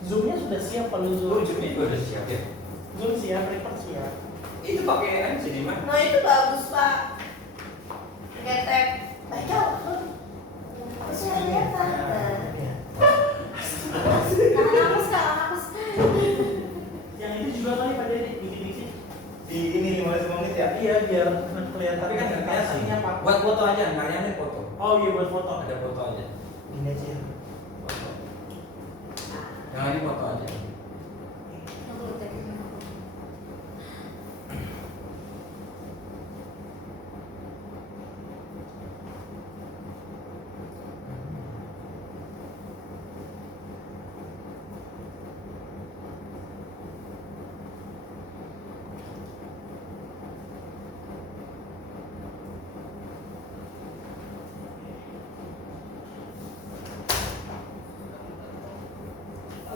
Zoom-nya sudah siap kalau Zoom. Zoom-nya juga udah siap ya? Zoom siap, record siap. Itu pakai MCD mah? Nah itu bagus Pak. Ketek. Baiklah. Terus kelihatan. Hapus Kak, hapus. Yang itu juga kali Pak Dedi dikit-dikit. Di ini 15 menit ya? Iya biar kelihatan. Tapi kan nggak kelihatan. aslinya Pak. Buat foto aja, karyanya foto. Oh iya buat foto. Ada foto aja. Ini aja. Foto. Jangan di foto aja.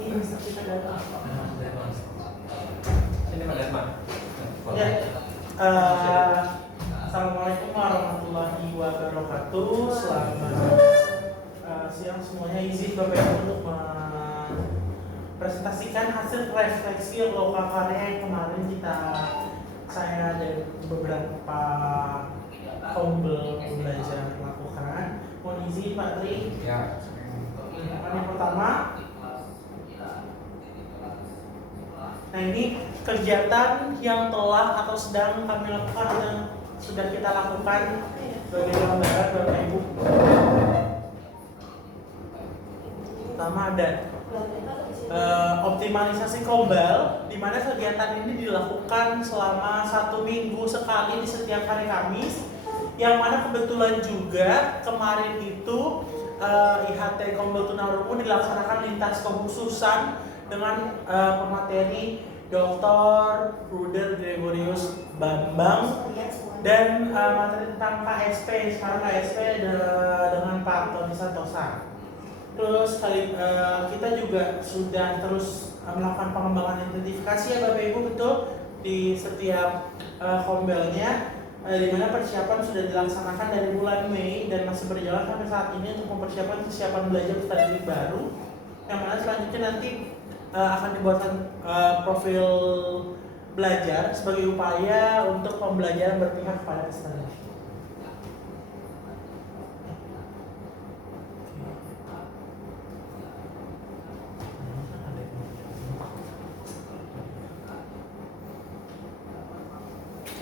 Ini bisa kita datang. Sini Pak Desma. Ya. Assalamualaikum warahmatullahi wabarakatuh. Selamat siang semuanya. Izin Bapak Ibu untuk mempresentasikan hasil refleksi loka karya yang kemarin saya dan beberapa kaum belajar lakukan. Mohon izin Pak Tri. Ya. Yang pertama, nah ini kegiatan yang telah atau sedang kami lakukan atau sudah kita lakukan sebagai gambaran Bapak Ibu. Pertama ada optimalisasi kombal, di mana kegiatan ini dilakukan selama 1 minggu sekali di setiap hari Kamis, yang mana kebetulan juga kemarin itu IHT Kombal Tunarungu dilaksanakan lintas kekhususan dengan pemateri Dr. Ruder Gregorius Bambang dan materi tentang KSP, sekarang KSP dengan Pak Tony Santosa. Terus kita juga sudah terus melakukan pengembangan identifikasi ya Bapak Ibu, betul, di setiap kombelnya, di mana persiapan sudah dilaksanakan dari bulan Mei dan masih berjalan sampai saat ini untuk mempersiapkan kesiapan belajar peserta didik baru, yang mana selanjutnya nanti akan dibuatkan profil belajar sebagai upaya untuk pembelajaran berpihak kepada peserta didik.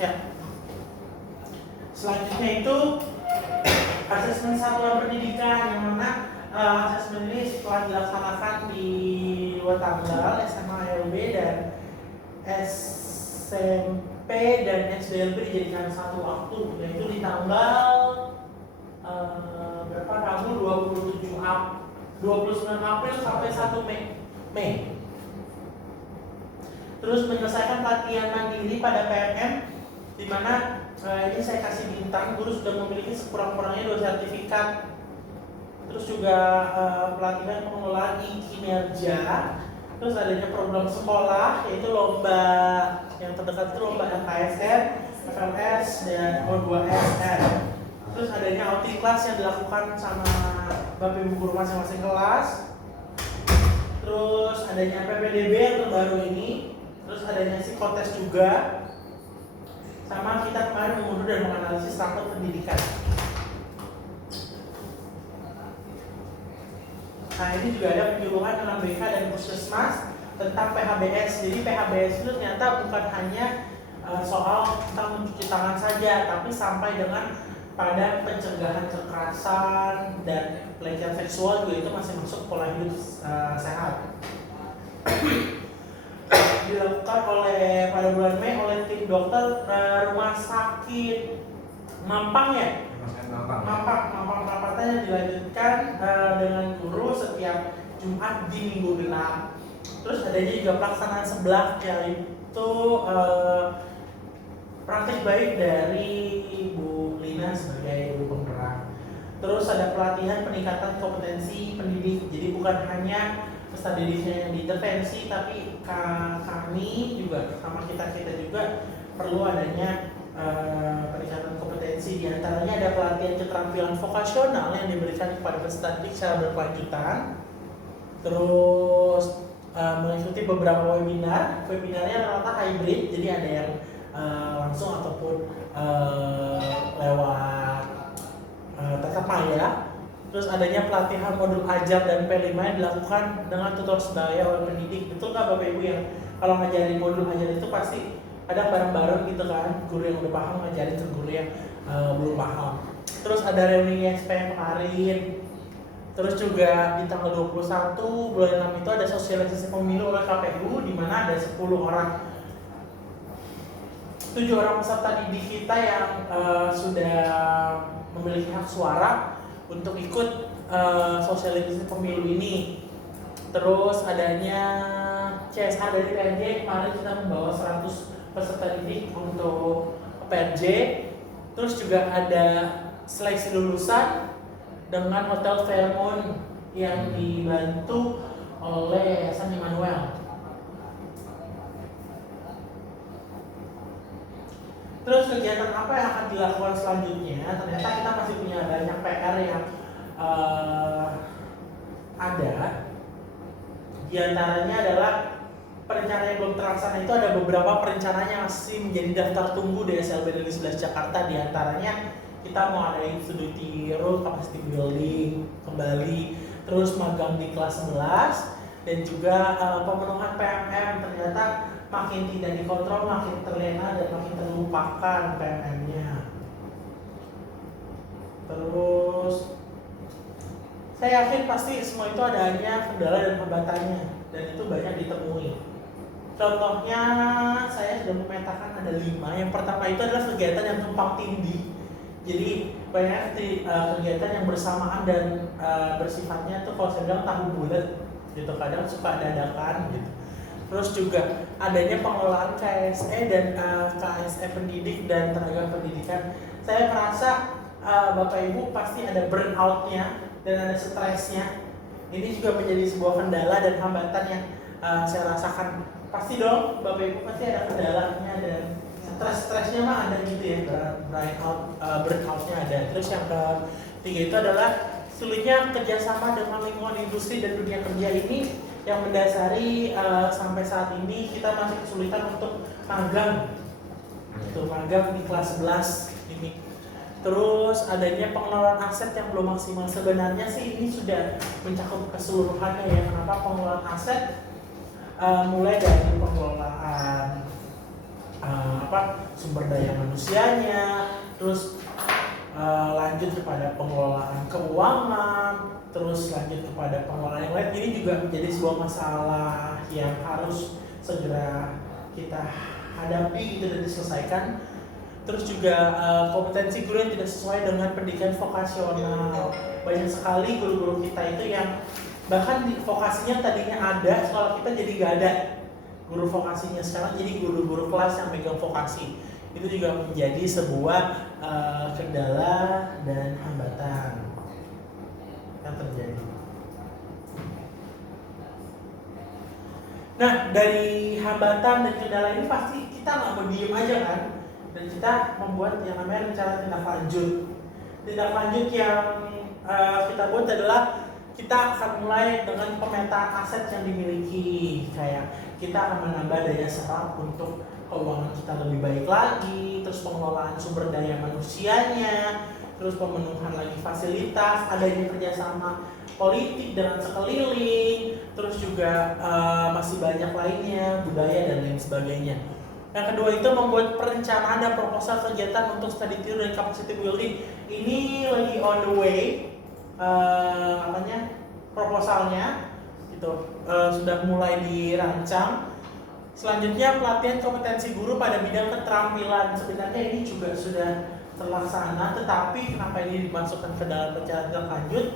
Ya. Selanjutnya itu asesmen satuan pendidikan, yang mana asesmen ini setelah dilaksanakan di 2 tanggal, SMA ALB dan SMP dan SBLB dijadikan satu waktu, yaitu di tanggal berapa Rabu 29 April sampai 1 Mei. Terus menyelesaikan pelatihan mandiri pada PMM, di mana ini saya kasih bintang, guru sudah memiliki sekurang-kurangnya 2 sertifikat. Terus juga pelatihan pengelolaan kinerja. Terus adanya program sekolah, yaitu lomba yang terdekat itu lomba LKSN, FLS, dan O2SN. Terus adanya outing class yang dilakukan sama Bapak Ibu guru masing-masing kelas. Terus adanya PPDB yang terbaru ini. Terus adanya psikotes juga. Sama kita kemarin mengunduh dan menganalisis struktur pendidikan. Nah ini juga ada penyuluhan dengan BK dan Puskesmas tentang PHBS. Jadi PHBS itu ternyata bukan hanya soal tentang mencuci tangan saja, tapi sampai dengan pada pencegahan kekerasan dan pelecehan seksual juga itu masih masuk pola hidup sehat. Dilakukan pada bulan Mei oleh tim dokter rumah sakit Mampang ya. Mampang Perapatan yang dilanjutkan dengan guru setiap Jumat di minggu genap. Terus adanya juga pelaksanaan sebelah, yaitu praktik baik dari Bu Lina sebagai guru penggerak. Terus ada pelatihan peningkatan kompetensi pendidik. Jadi bukan hanya peserta didiknya yang diintervensi, tapi kami juga sama kita juga perlu adanya peningkatan kompetensi. Di antaranya ada pelatihan keterampilan vokasional yang diberikan kepada peserta didik secara berkelanjutan. Terus mengikuti beberapa webinar. Webinarnya rata-rata hybrid, jadi ada yang langsung ataupun lewat tatap maya. Terus adanya pelatihan modul ajar dan P5 yang dilakukan dengan tutor sebaya oleh pendidik. Betul nggak Bapak Ibu yang kalau ngajarin modul ajar itu pasti ada bareng-bareng gitu kan, guru yang udah paham ngajarin ke guru yang belum paham. Terus ada reuni SPM kemarin. Terus juga di tanggal 21 bulan 6 itu ada sosialisasi pemilu oleh KPU di mana ada 7 orang peserta didik kita yang sudah memiliki hak suara untuk ikut sosialisasi pemilu ini. Terus adanya CSA dari PNJ, kemarin kita membawa 100 peserta didik untuk PNJ. Terus juga ada seleksi lulusan dengan Hotel Fairmont yang dibantu oleh Yayasan Immanuel. Terus kegiatan apa yang akan dilakukan selanjutnya? Ternyata kita masih punya banyak PR yang ada. Di antaranya adalah perencanaan yang belum terlaksana itu ada beberapa perencanaan yang masih menjadi daftar tunggu di SLB Negeri 11 Jakarta. Di antaranya kita mau adain studi road capacity building kembali, terus magang di kelas 11 dan juga pemenuhan PMM. Ternyata makin tidak dikontrol, makin terlena dan makin terlupakan PMM-nya. Terus saya yakin pasti semua itu adanya kendala dan hambatannya dan itu banyak ditemui. Contohnya saya sudah memetakan ada 5. Yang pertama itu adalah kegiatan yang tumpang tindih. Jadi banyak kegiatan yang bersamaan dan bersifatnya tuh kalau saya bilang tahu bulat gitu, kadang suka dadakan gitu. Terus juga adanya pengelolaan KSE dan KSE pendidik dan tenaga pendidikan. Saya merasa Bapak Ibu pasti ada burnout-nya dan ada stresnya. Ini juga menjadi sebuah kendala dan hambatan yang saya rasakan. Pasti dong Bapak Ibu pasti ada kendalanya dan stres-stresnya mah ada gitu ya, burnout-nya ada. Terus yang ketiga itu adalah sulitnya kerjasama dengan lingkungan industri dan dunia kerja ini yang mendasari sampai saat ini kita masih kesulitan untuk magang. Itu magang di kelas 11 ini. Terus adanya pengelolaan aset yang belum maksimal. Sebenarnya sih ini sudah mencakup keseluruhannya ya. Kenapa pengelolaan aset? Mulai dari pengelolaan sumber daya manusianya, terus lanjut kepada pengelolaan keuangan, terus lanjut kepada pengelolaan yang lain. Ini juga menjadi sebuah masalah yang harus segera kita hadapi gitu dan diselesaikan. Terus juga kompetensi guru yang tidak sesuai dengan pendidikan vokasional. Banyak sekali guru-guru kita itu yang bahkan di vokasinya tadinya ada, sekolah kita jadi gak ada guru vokasinya, sekarang jadi guru-guru kelas yang megang vokasi. Itu juga menjadi sebuah kendala dan hambatan yang terjadi. Nah, dari hambatan dan kendala ini pasti kita nggak mau diem aja kan, dan kita membuat yang namanya rencana tindak lanjut. Tindak lanjut yang kita buat adalah kita akan mulai dengan pemetaan aset yang dimiliki. Kayak kita akan menambah daya serap untuk keuangan kita lebih baik lagi, terus pengelolaan sumber daya manusianya, terus pemenuhan lagi fasilitas, adanya kerjasama politik dengan sekeliling, terus juga masih banyak lainnya, budaya dan lain sebagainya. Yang kedua itu membuat perencanaan dan proposal kegiatan untuk study tour dan capacity building. Ini lagi on the way, proposalnya gitu, sudah mulai dirancang. Selanjutnya pelatihan kompetensi guru pada bidang keterampilan. Sebenarnya ini juga sudah terlaksana, tetapi kenapa ini dimasukkan ke dalam rencana tindak lanjut?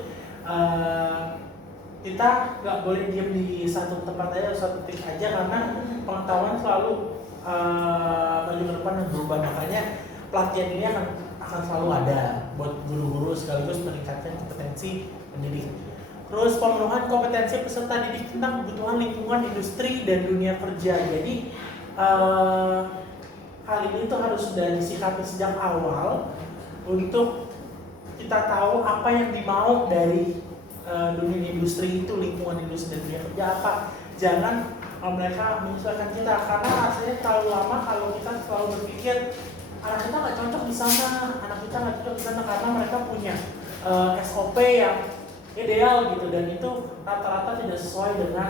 Kita nggak boleh diam di satu tempat aja, satu titik aja, karena pengetahuan selalu maju ke depan dan berubah. Makanya pelatihan ini akan selalu ada buat guru-guru sekaligus meningkatkan kompetensi pendidik. Terus pemenuhan kompetensi peserta didik tentang kebutuhan lingkungan industri dan dunia kerja. Jadi hal ini tuh harus sudah disikapi sejak awal untuk kita tahu apa yang dimau dari dunia industri itu, lingkungan industri dan dunia kerja apa. jangan mereka menyesuaikan kita, karena rasanya terlalu lama kalau kita selalu berpikir anak kita nggak cocok di sana, anak kita nggak cocok di sana, karena mereka punya SOP yang ideal gitu, dan itu rata-rata tidak sesuai dengan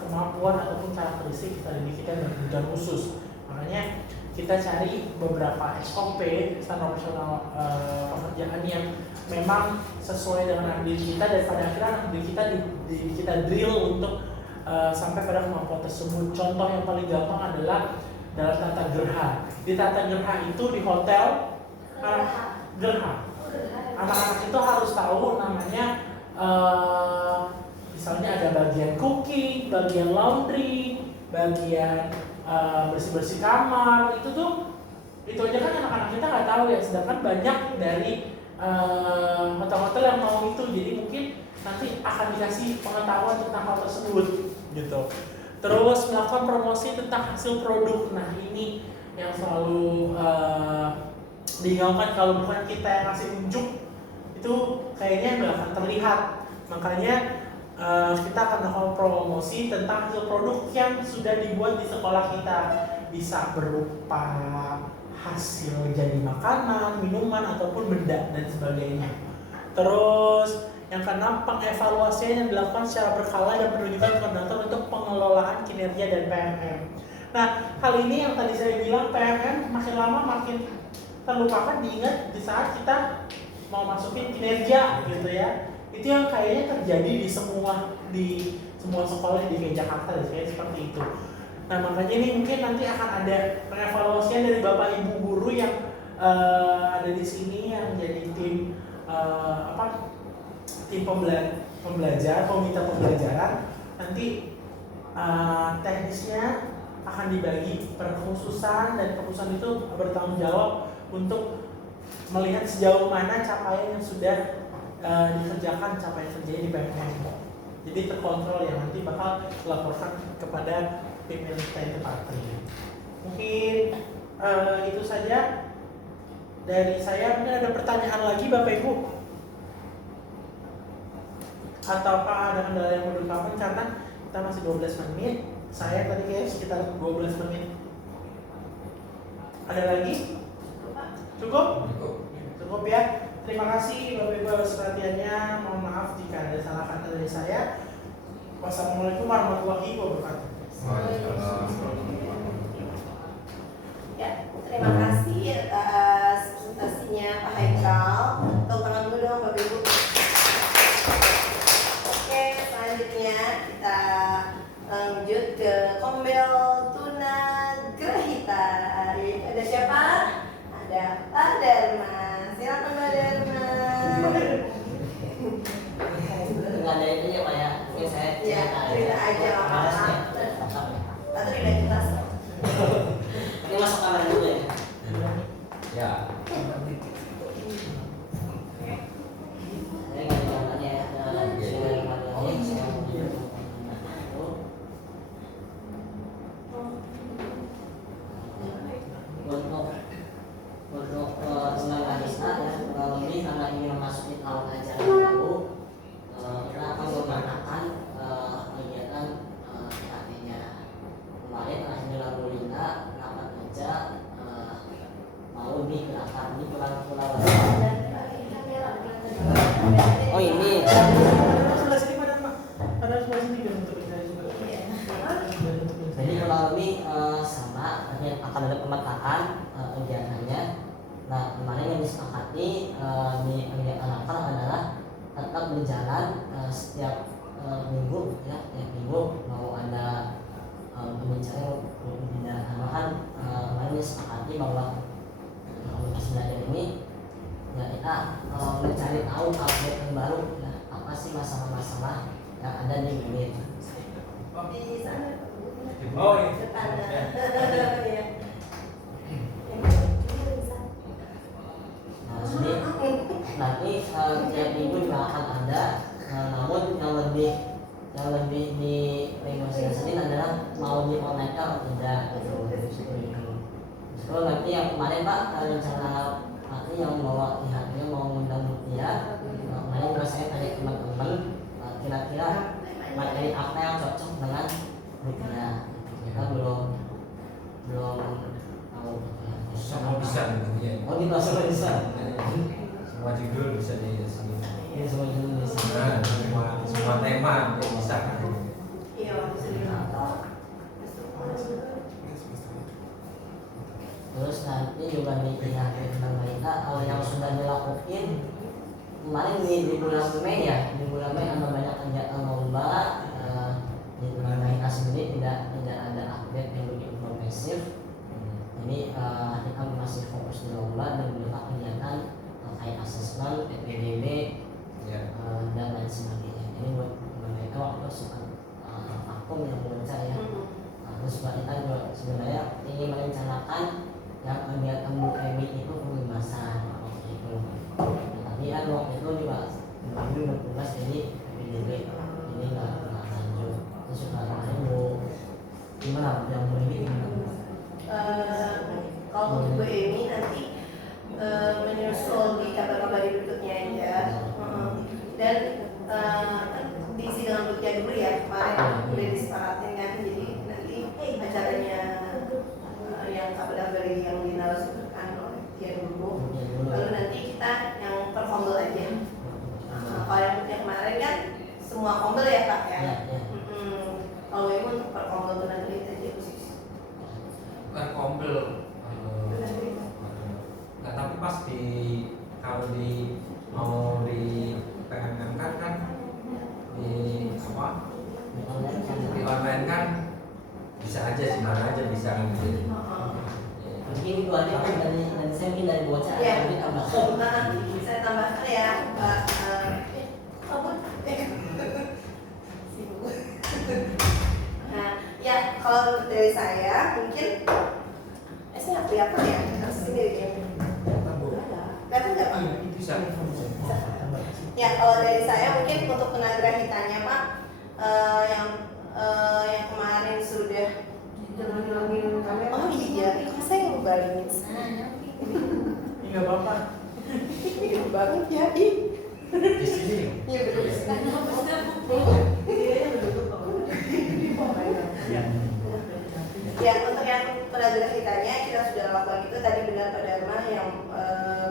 kemampuan ataupun karakteristik kita didik kita dan kebutuhan khusus. Makanya kita cari beberapa SOP, standar operasional pekerjaan yang memang sesuai dengan anak didik kita, dan pada akhirnya anak didik kita drill untuk sampai pada kemampuan tersebut. Contoh yang paling gampang adalah dalam tata gerha. Di tata gerha itu di hotel, gerha, anak-anak itu harus tahu namanya, misalnya ada bagian cooking, bagian laundry, bagian bersih-bersih kamar. Itu aja kan anak-anak kita nggak tahu ya. Sedangkan banyak dari hotel-hotel yang mau itu, jadi mungkin nanti akan dikasih pengetahuan tentang hal tersebut gitu. Terus melakukan promosi tentang hasil produk. Nah ini yang selalu digaungkan, kalau bukan kita yang ngasih unjuk itu kayaknya nggak akan terlihat. Makanya kita akan melakukan promosi tentang hasil produk yang sudah dibuat di sekolah kita, bisa berupa hasil jadi makanan, minuman, ataupun benda dan sebagainya. Terus yang keenam, pengevaluasian yang dilakukan secara berkala dan penunjukan koordinator untuk pengelolaan kinerja dan PMM. Nah, hal ini yang tadi saya bilang, PMM makin lama makin terlupakan, diingat di saat kita mau masukin kinerja gitu ya. Itu yang kayaknya terjadi di semua sekolah di DKI Jakarta, kayak seperti itu. Nah, makanya ini mungkin nanti akan ada pengevaluasian dari Bapak Ibu guru yang ada di sini, yang jadi tim tim pembelajar, komite pembelajaran. Nanti teknisnya akan dibagi per kekhususan, dan kekhususan itu bertanggung jawab untuk melihat sejauh mana capaian yang sudah dikerjakan, capaian terjadi di PMM. Jadi terkontrol ya, nanti bakal dilaporkan kepada pimpinan kita yang tepat. Mungkin itu saja dari saya. Mungkin ada pertanyaan lagi Bapak Ibu? Ataukah ada kendala yang mau diungkapkan, karena kita masih 12 menit. Saya tadi kayak sekitar 12 menit. Ada lagi? Cukup? Cukup ya. Terima kasih Bapak Ibu atas perhatiannya. Mohon maaf jika ada salah kata dari saya. Wassalamualaikum warahmatullahi wabarakatuh. Ya, terima kasih atas presentasinya Pak Haikal. Tepuk tangan dulu dong Bapak Ibu. Oke, selanjutnya kita lanjut ke Kombel Tunagrahita. Ada siapa? Ada Pak Dharma. Silakan Pak Dharma. Nggak ada itu ya Pak ya, mungkin saya Cerita aja apa-apa. Atau identitas. Ini masuk kamar dulu ya. Ya. Saya nggak ada gambarnya ya. Saya mau untuk teman Anissa ya, kurang lebih karena ini memasuki tahun ajaran baru, kita akan mengadakan kegiatan PAT-nya. Kemarin akhirnya lalu Linda rapat kerja mau digerakkan di pulau-pulau. Oh ini. Sebelah sini Pak Dharma. Ada sebelah sini biar untuk kita juga. Jadi kurang lebih sama, akan ada pemetaan kegiatannya. Nah, kemarin yang disepakati di kegiatan apa adalah tetap berjalan setiap minggu ya, tiap minggu mau ada pembicaraan pembinaan tambahan. Kemarin disepakati bahwa komunikasi belajar ini ya kita mencari tahu update yang baru ya, apa sih masalah-masalah yang ada di unit. Di sana. Oh iya. Depan. Iya. Nanti tiap minggu juga akan ada, namun yang lebih di negosiasi adalah mau di online atau tidak gitu. So nanti yang kemarin Pak rencana nanti yang bawa pihaknya mau undang Mutia, kemarin juga saya tanya teman-teman kira-kira materi apa yang cocok dengan rupiah. Kita belum tahu Semua bisa gitu ya. Oh gitu, semua bisa. Semua judul bisa di sini. Ini semua judul bisa. Nah, semua tema yang bisa. Iya, fasilitator. Terus nanti juga nih tentang mereka yang sudah dilakukan kemarin di bulan Mei ya, di bulan Mei ada banyak kegiatan lomba. Di bulan Mei sendiri tidak ada update yang begitu progresif. Ini kita masih fokus di lomba dan beberapa kegiatan terkait asesmen, PPDB, dan lain sebagainya. Ini buat mereka waktu itu suka vakum yang menurut saya. Terus kita juga sebenarnya ingin merencanakan yang kegiatan Bu Emi itu pembebasan waktu itu. Tapi kan waktu itu juga baru bertugas jadi PPDB, ini nggak lanjut. Terus juga kemarin Bu gimana yang Bu Emi gimana? Kalau untuk Bu Emi nanti menyusul di kabar-kabar berikutnya aja. Dan diisi dengan bukti dulu ya, kemarin udah disepakatin kan, jadi nanti acaranya yang kabar yang dinarasikan oleh dia dulu, lalu nanti kita yang perkombel aja. Kalau yang bukti kemarin kan semua kombel ya Pak ya. Kalau ini untuk perkombel tenaga aja khusus. Bukan kombel. Nah, tapi pas kalau mau dipengenkan kan di online kan bisa aja di mana aja bisa gitu. Mungkin itu aja kan dari saya mungkin dari bocah Ya. tapi tambah. Saya tambahkan ya Pak. Nah, ya kalau dari saya mungkin saya nggak kelihatan ya harus sendiri ya. Kelihatan nggak Pak? Bisa. Ya kalau dari saya mungkin untuk penagrahitanya Pak, yang kemarin sudah oh iya, saya yang ngebalingin Nggak apa-apa. ini banget ya Di sini. iya betul. Ya untuk yang penagrahitanya kita sudah lakukan itu tadi benar Pak Dharma yang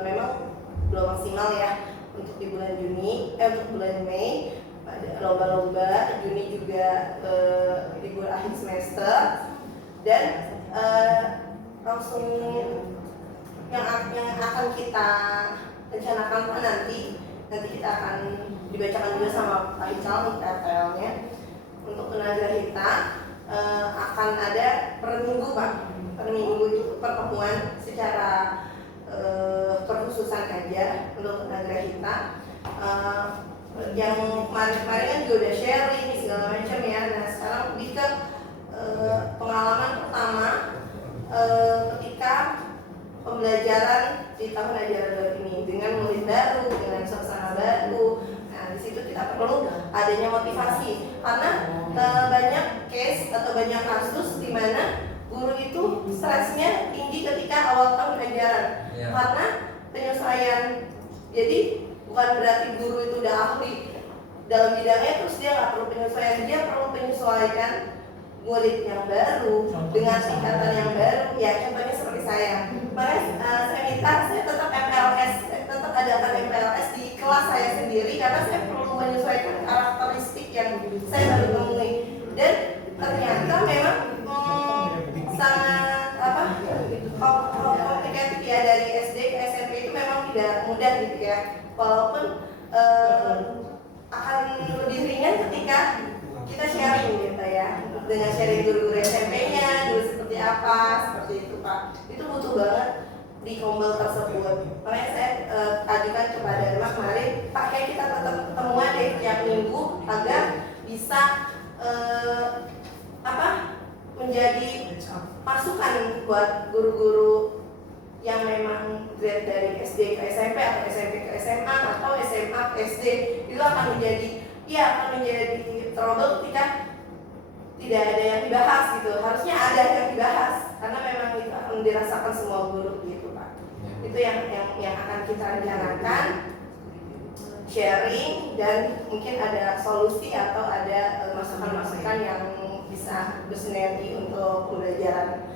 memang belum maksimal ya untuk di bulan Juni, untuk bulan Mei pada lomba-lomba, Juni juga libur akhir semester dan langsung yang akan kita rencanakan Pak nanti kita akan dibacakan juga sama Pak Ical nih TTL-nya untuk penagrahita. Akan ada per minggu Pak, per minggu itu pertemuan secara perkhususan aja untuk penagrahita. Yang kemarin kan juga udah sharing segala macam ya. Nah sekarang lebih ke pengalaman pertama ketika pembelajaran di tahun ajaran baru ini dengan murid baru, dengan suasana baru. Nah di situ kita perlu adanya motivasi karena banyak case atau banyak kasus di mana guru itu stresnya tinggi ketika awal tahun ajaran karena penyesuaian. Jadi bukan berarti guru itu udah ahli dalam bidangnya terus dia nggak perlu penyesuaian, dia perlu penyesuaian murid yang baru dengan tingkatan yang baru. Ya contohnya seperti saya. Makanya saya minta saya tetap MPLS, tetap adakan MPLS di kelas saya sendiri karena saya perlu menyesuaikan karakteristik yang saya baru temui. Dan ternyata memang sangat komplikatif ya, dari SD ke SMP itu memang tidak mudah gitu ya. Walaupun akan lebih ringan ketika kita sharing gitu ya, dengan sharing guru-guru SMP-nya dulu seperti apa, seperti itu Pak. Itu butuh banget di kombel tersebut. Makanya saya ajukan kepada Dharma kemarin, Pak kayak kita tetap ketemuan deh tiap minggu agar bisa menjadi masukan buat guru-guru yang memang grade dari SD ke SMP atau SMP ke SMA atau SMA ke SD. Itu akan menjadi trouble ketika tidak ada yang dibahas gitu. Harusnya ada yang dibahas karena memang itu akan dirasakan semua guru gitu Pak. Itu yang akan kita rencanakan. sharing dan mungkin ada solusi atau ada masukan-masukan yang bisa bersinergi untuk pembelajaran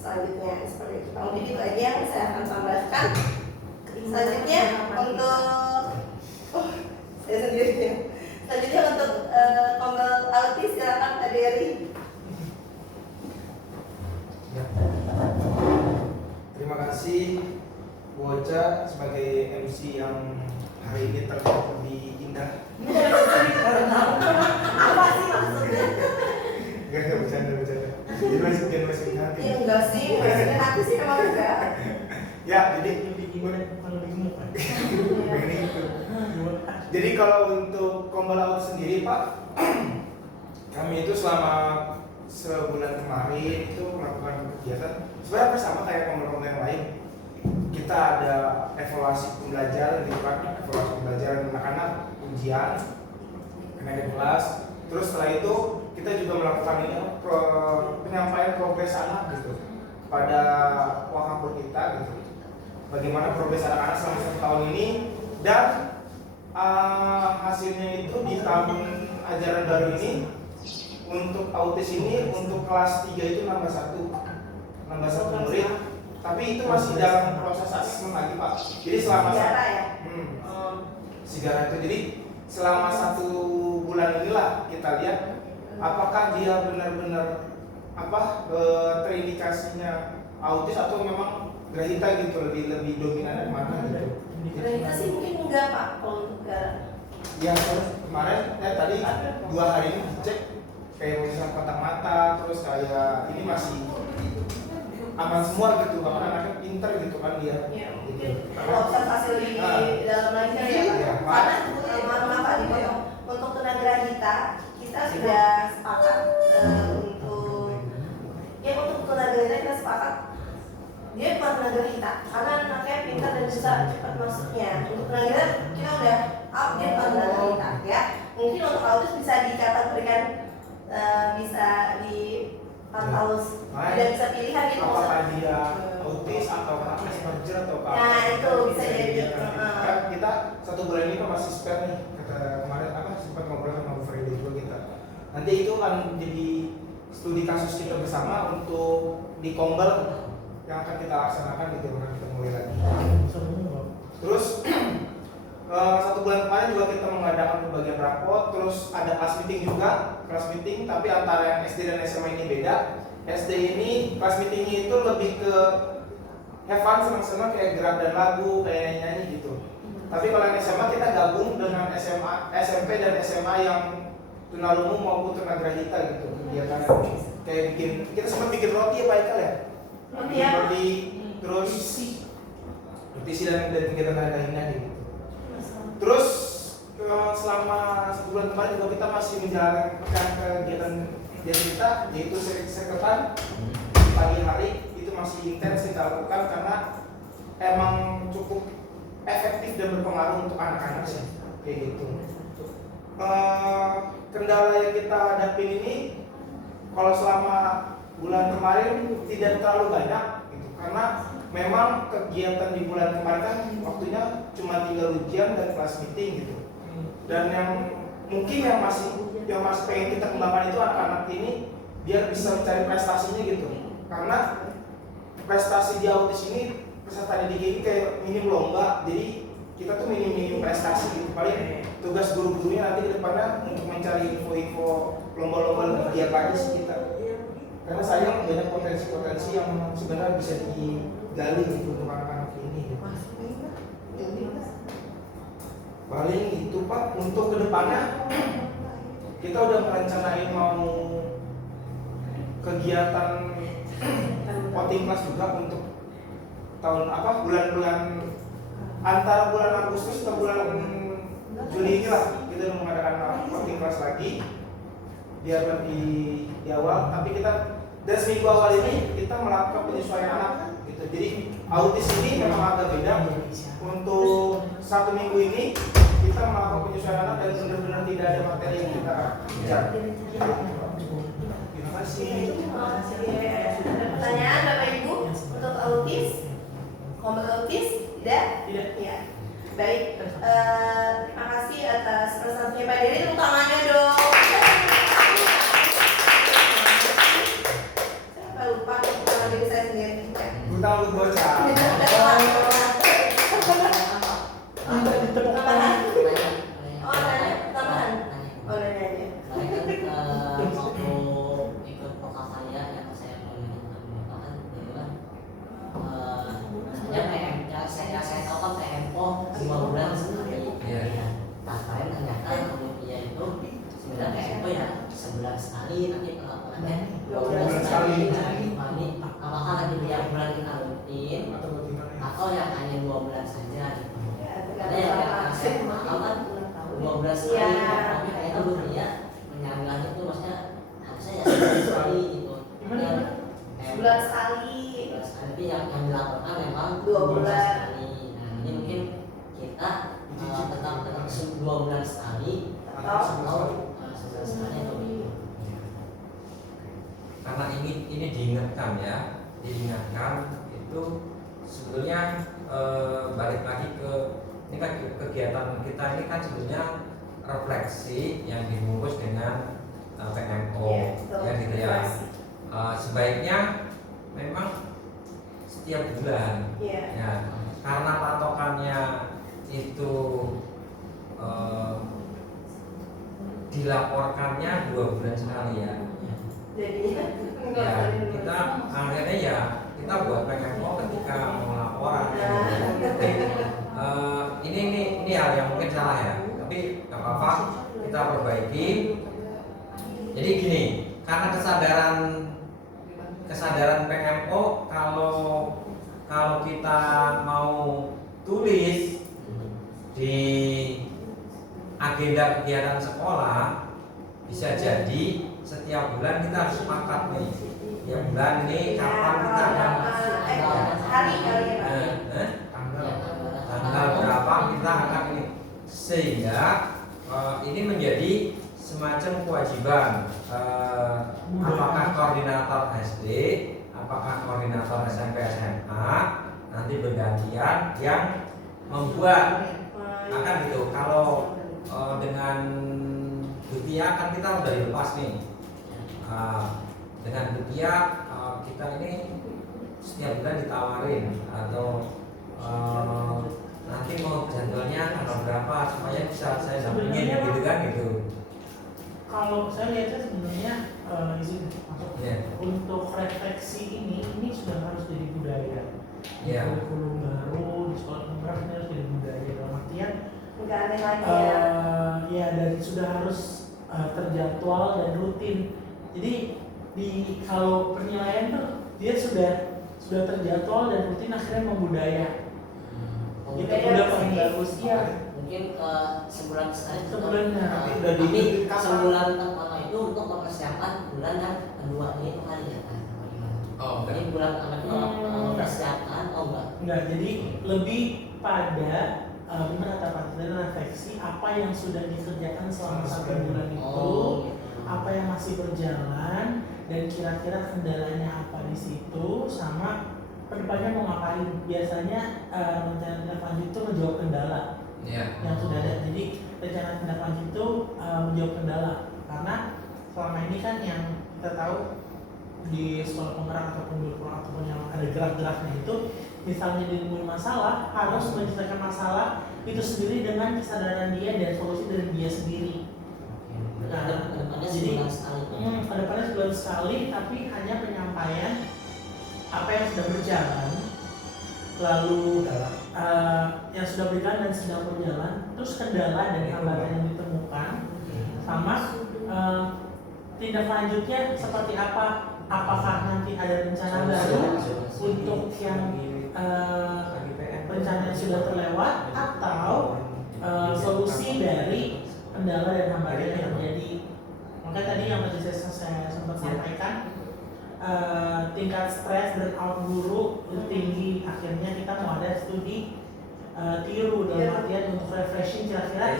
selanjutnya seperti itu. Mungkin itu aja yang saya akan tambahkan. Selanjutnya untuk saya sendiri. Selanjutnya untuk Kombel Autis, silakan Kak Dery. Ya. Terima kasih Bu Ocha sebagai MC yang hari ini terlihat lebih indah. Apa sih maksudnya? Enggak bercanda. Jadi masih hati. Ya enggak sih, maksudnya hati sih memang enggak. Ya, jadi lebih gimana bukan lebih gemuk kan? begini itu. Jadi kalau untuk Kombel Autis sendiri Pak, kami itu selama sebulan kemarin itu melakukan kegiatan sebenarnya sama kayak Kombel yang lain. Kita ada evaluasi pembelajaran gitu kan, evaluasi pembelajaran anak-anak, ujian, kenaikan kelas. Terus setelah itu kita juga melakukan ini penyampaian progres anak gitu pada wakapur kita gitu. Bagaimana progres anak-anak selama 1 tahun ini dan hasilnya itu di tahun ajaran baru ini untuk autis ini untuk kelas 3 itu nambah satu murid, tapi itu masih dalam proses asesmen lagi Pak. Jadi selama Sejarah ya? sejarah itu jadi selama 1 bulan inilah kita lihat apakah dia benar-benar terindikasinya autis atau memang grahita gitu lebih dominan dari mana gitu. Kita sih mungkin enggak Pak kalau untuk Ya kemarin tadi 2 hari ini dicek kayak misalnya kotak mata, terus kayak ini masih aman semua gitu, bahkan anaknya pinter gitu kan dia. ya mungkin Gitu. observasi lebih dalam lagi ya Pak. Iya, Karena maaf Pak dipotong. Untuk tunagrahita kita sudah sepakat untuk tunagrahita kita sepakat dia bukan tunagrahita karena anaknya pintar dan bisa cepat masuknya. Untuk tunagrahita kita udah update bukan tunagrahita ya. Mungkin untuk autis bisa dikategorikan bisa dipantau tidak bisa pilihan gitu Apakah dia autis atau Asperger atau apa? Nah itu bisa jadi. Kan kita 1 bulan ini kan masih spare nih, kata kemarin sempat ngobrol sama Bu Frida juga kita. Nanti itu akan jadi studi kasus kita bersama untuk di Kombel yang akan kita laksanakan gitu, akan kita mulai lagi. Terus 1 bulan kemarin juga kita mengadakan pembagian rapot, terus ada kelas meeting tapi antara yang SD dan SMA ini beda. SD ini kelas meetingnya itu lebih ke have fun, senang-senang kayak gerak dan lagu, kayak nyanyi-nyanyi gitu. Tapi kalau yang SMA kita gabung dengan SMP dan SMA yang tunarungu maupun tunagrahita gitu kegiatan kayak kita sempat bikin roti ya Pak Ika ya? Roti terus roti dan kegiatan lainnya gitu. Terus selama 1 bulan kemarin juga kita masih menjalankan kegiatan kita yaitu sekretan pagi hari itu masih intens kita lakukan karena emang cukup efektif dan berpengaruh untuk anak-anak sih kayak gitu. Kendala yang kita hadapi ini kalau selama bulan kemarin tidak terlalu banyak gitu karena memang kegiatan di bulan kemarin kan waktunya cuma 3 ujian dan kelas meeting gitu. Dan yang mungkin yang masih pengen kita kembangkan itu anak-anak ini biar bisa mencari prestasinya gitu. Karena prestasi di autis ini peserta didik ini kayak minim lomba, jadi kita tuh minim prestasi gitu. Paling tugas guru-gurunya nanti ke depannya untuk mencari info-info lomba-lomba lebih giat lagi sih kita. Karena sayang banyak potensi-potensi yang sebenarnya bisa digali gitu untuk anak-anak ini gitu. Paling itu Pak, untuk kedepannya kita udah merencanain mau kegiatan voting class juga untuk tahun bulan-bulan antara bulan Agustus ke bulan Juli ini lah kita udah mengadakan voting class lagi biar lebih di awal, tapi kita dan seminggu awal ini kita melakukan penyesuaian anak gitu. Jadi autis ini memang agak beda. Untuk 1 minggu ini kita melakukan penyesuaian anak dan benar-benar tidak ada materi yang kita bicara. Terima kasih. Ada pertanyaan Bapak Ibu untuk autis? Kombel autis? Tidak? Tidak. Ya. Baik, terima kasih atas presentasinya Pak Dery. Tepuk tangannya dong. Saya lupa tepuk tangan diri saya sendiri. Kita untuk bocah. Minta ditepuk tangan. Oh, nanya, tambahan. Oh, nanya aja. Waktu ikut vokal saya yang saya mengenalkan itu kan ya PM yang saya tahu kan PMO 5 bulan sekali. Iya. Nah kalian ternyata Olympia itu sebenarnya PMO ya sebulan sekali, nanti pelaporannya 2 bulan sekali. Nah, ini apakah nanti tiap bulan kita rutin Atau bagaimana? atau yang hanya 2 bulan saja gitu? Ya, Ada yang saya tahu kan 2 bulan sekali, Iya. tapi kayaknya Bu Nia menyambilan itu maksudnya harusnya ya sebulan sekali gitu. Gimana? Sebulan sekali. Tapi yang dilaporkan memang 2 bulan. sekali. Nah ini mungkin kita tetap 2 bulan sekali Atau sebulan sekali atau begitu. Karena ini diingatkan ya, diingatkan itu sebetulnya balik lagi ke ini kan kegiatan kita ini kan sebenarnya refleksi yang dibungkus dengan PMO ya gitu ya. Sebaiknya memang setiap bulan Iya. ya, karena patokannya itu dilaporkannya 2 bulan sekali ya. Jadi Ya, kita akhirnya ya kita buat PMO ketika mau laporan. Ini hal yang mungkin salah ya, tapi nggak apa-apa, kita perbaiki. Jadi gini, karena kesadaran PMO kalau kita mau tulis di agenda kegiatan sekolah, bisa jadi setiap bulan kita harus sepakat nih, ya bulan ini kapan kita akan hari kali ya Pak. tanggal berapa kita akan ini, sehingga ini menjadi semacam kewajiban apakah koordinator SD, apakah koordinator SMP SMA nanti bergantian yang membuat akan gitu. Kalau dengan Dutia kan kita udah dilepas nih. Dengan Dutia kita ini setiap bulan ditawarin atau nanti mau jadwalnya tanggal berapa supaya bisa saya dampingin ya gitu kan gitu. Kalau saya lihatnya sebenarnya izin masuk Iya. untuk refleksi ini sudah harus jadi budaya. Iya. Kurikulum baru di sekolah penggerak ini harus jadi budaya dalam artian Nggak aneh lagi ya. ya dan sudah harus terjadwal dan rutin. Jadi kalau penilaian tuh dia sudah terjadwal dan rutin akhirnya membudaya. Itu udah paling bagus ya. Mungkin sebulan sekali Sebulan, tapi udah di sebulan pertama itu untuk mempersiapkan bulan yang kedua ini itu kali ya kan? Oh, Jadi bulan pertama itu mempersiapkan Enggak, jadi lebih pada benar kata Pak Tita, refleksi apa yang sudah dikerjakan selama 1 bulan itu, apa yang masih berjalan dan kira-kira kendalanya apa di situ, sama kedepannya mau ngapain. Biasanya rencana tindak lanjut itu menjawab kendala yang sudah ada. Jadi rencana tindak lanjut itu menjawab kendala, karena selama ini kan yang kita tahu di sekolah penggerak ataupun guru pulang ataupun yang ada gerak-geraknya itu, misalnya ditemukan masalah, harus menyelesaikan masalah itu sendiri dengan kesadaran dia dan solusi dari dia sendiri. Kedepannya Jadi sebulan sekali. kedepannya sebulan sekali, tapi hanya penyampaian apa yang sudah berjalan, lalu yang sudah berjalan dan sedang berjalan, terus kendala dan hambatan yang ditemukan, sama tindak lanjutnya seperti apa. Apakah nanti ada rencana baru untuk yang rencana yang sudah terlewat, atau solusi dari kendala dan hambatan yang terjadi. Makanya tadi yang tadi saya sempat sampaikan, tingkat stres dan out guru tinggi, akhirnya kita mau ada studi tiru dalam artian untuk refreshing kira-kira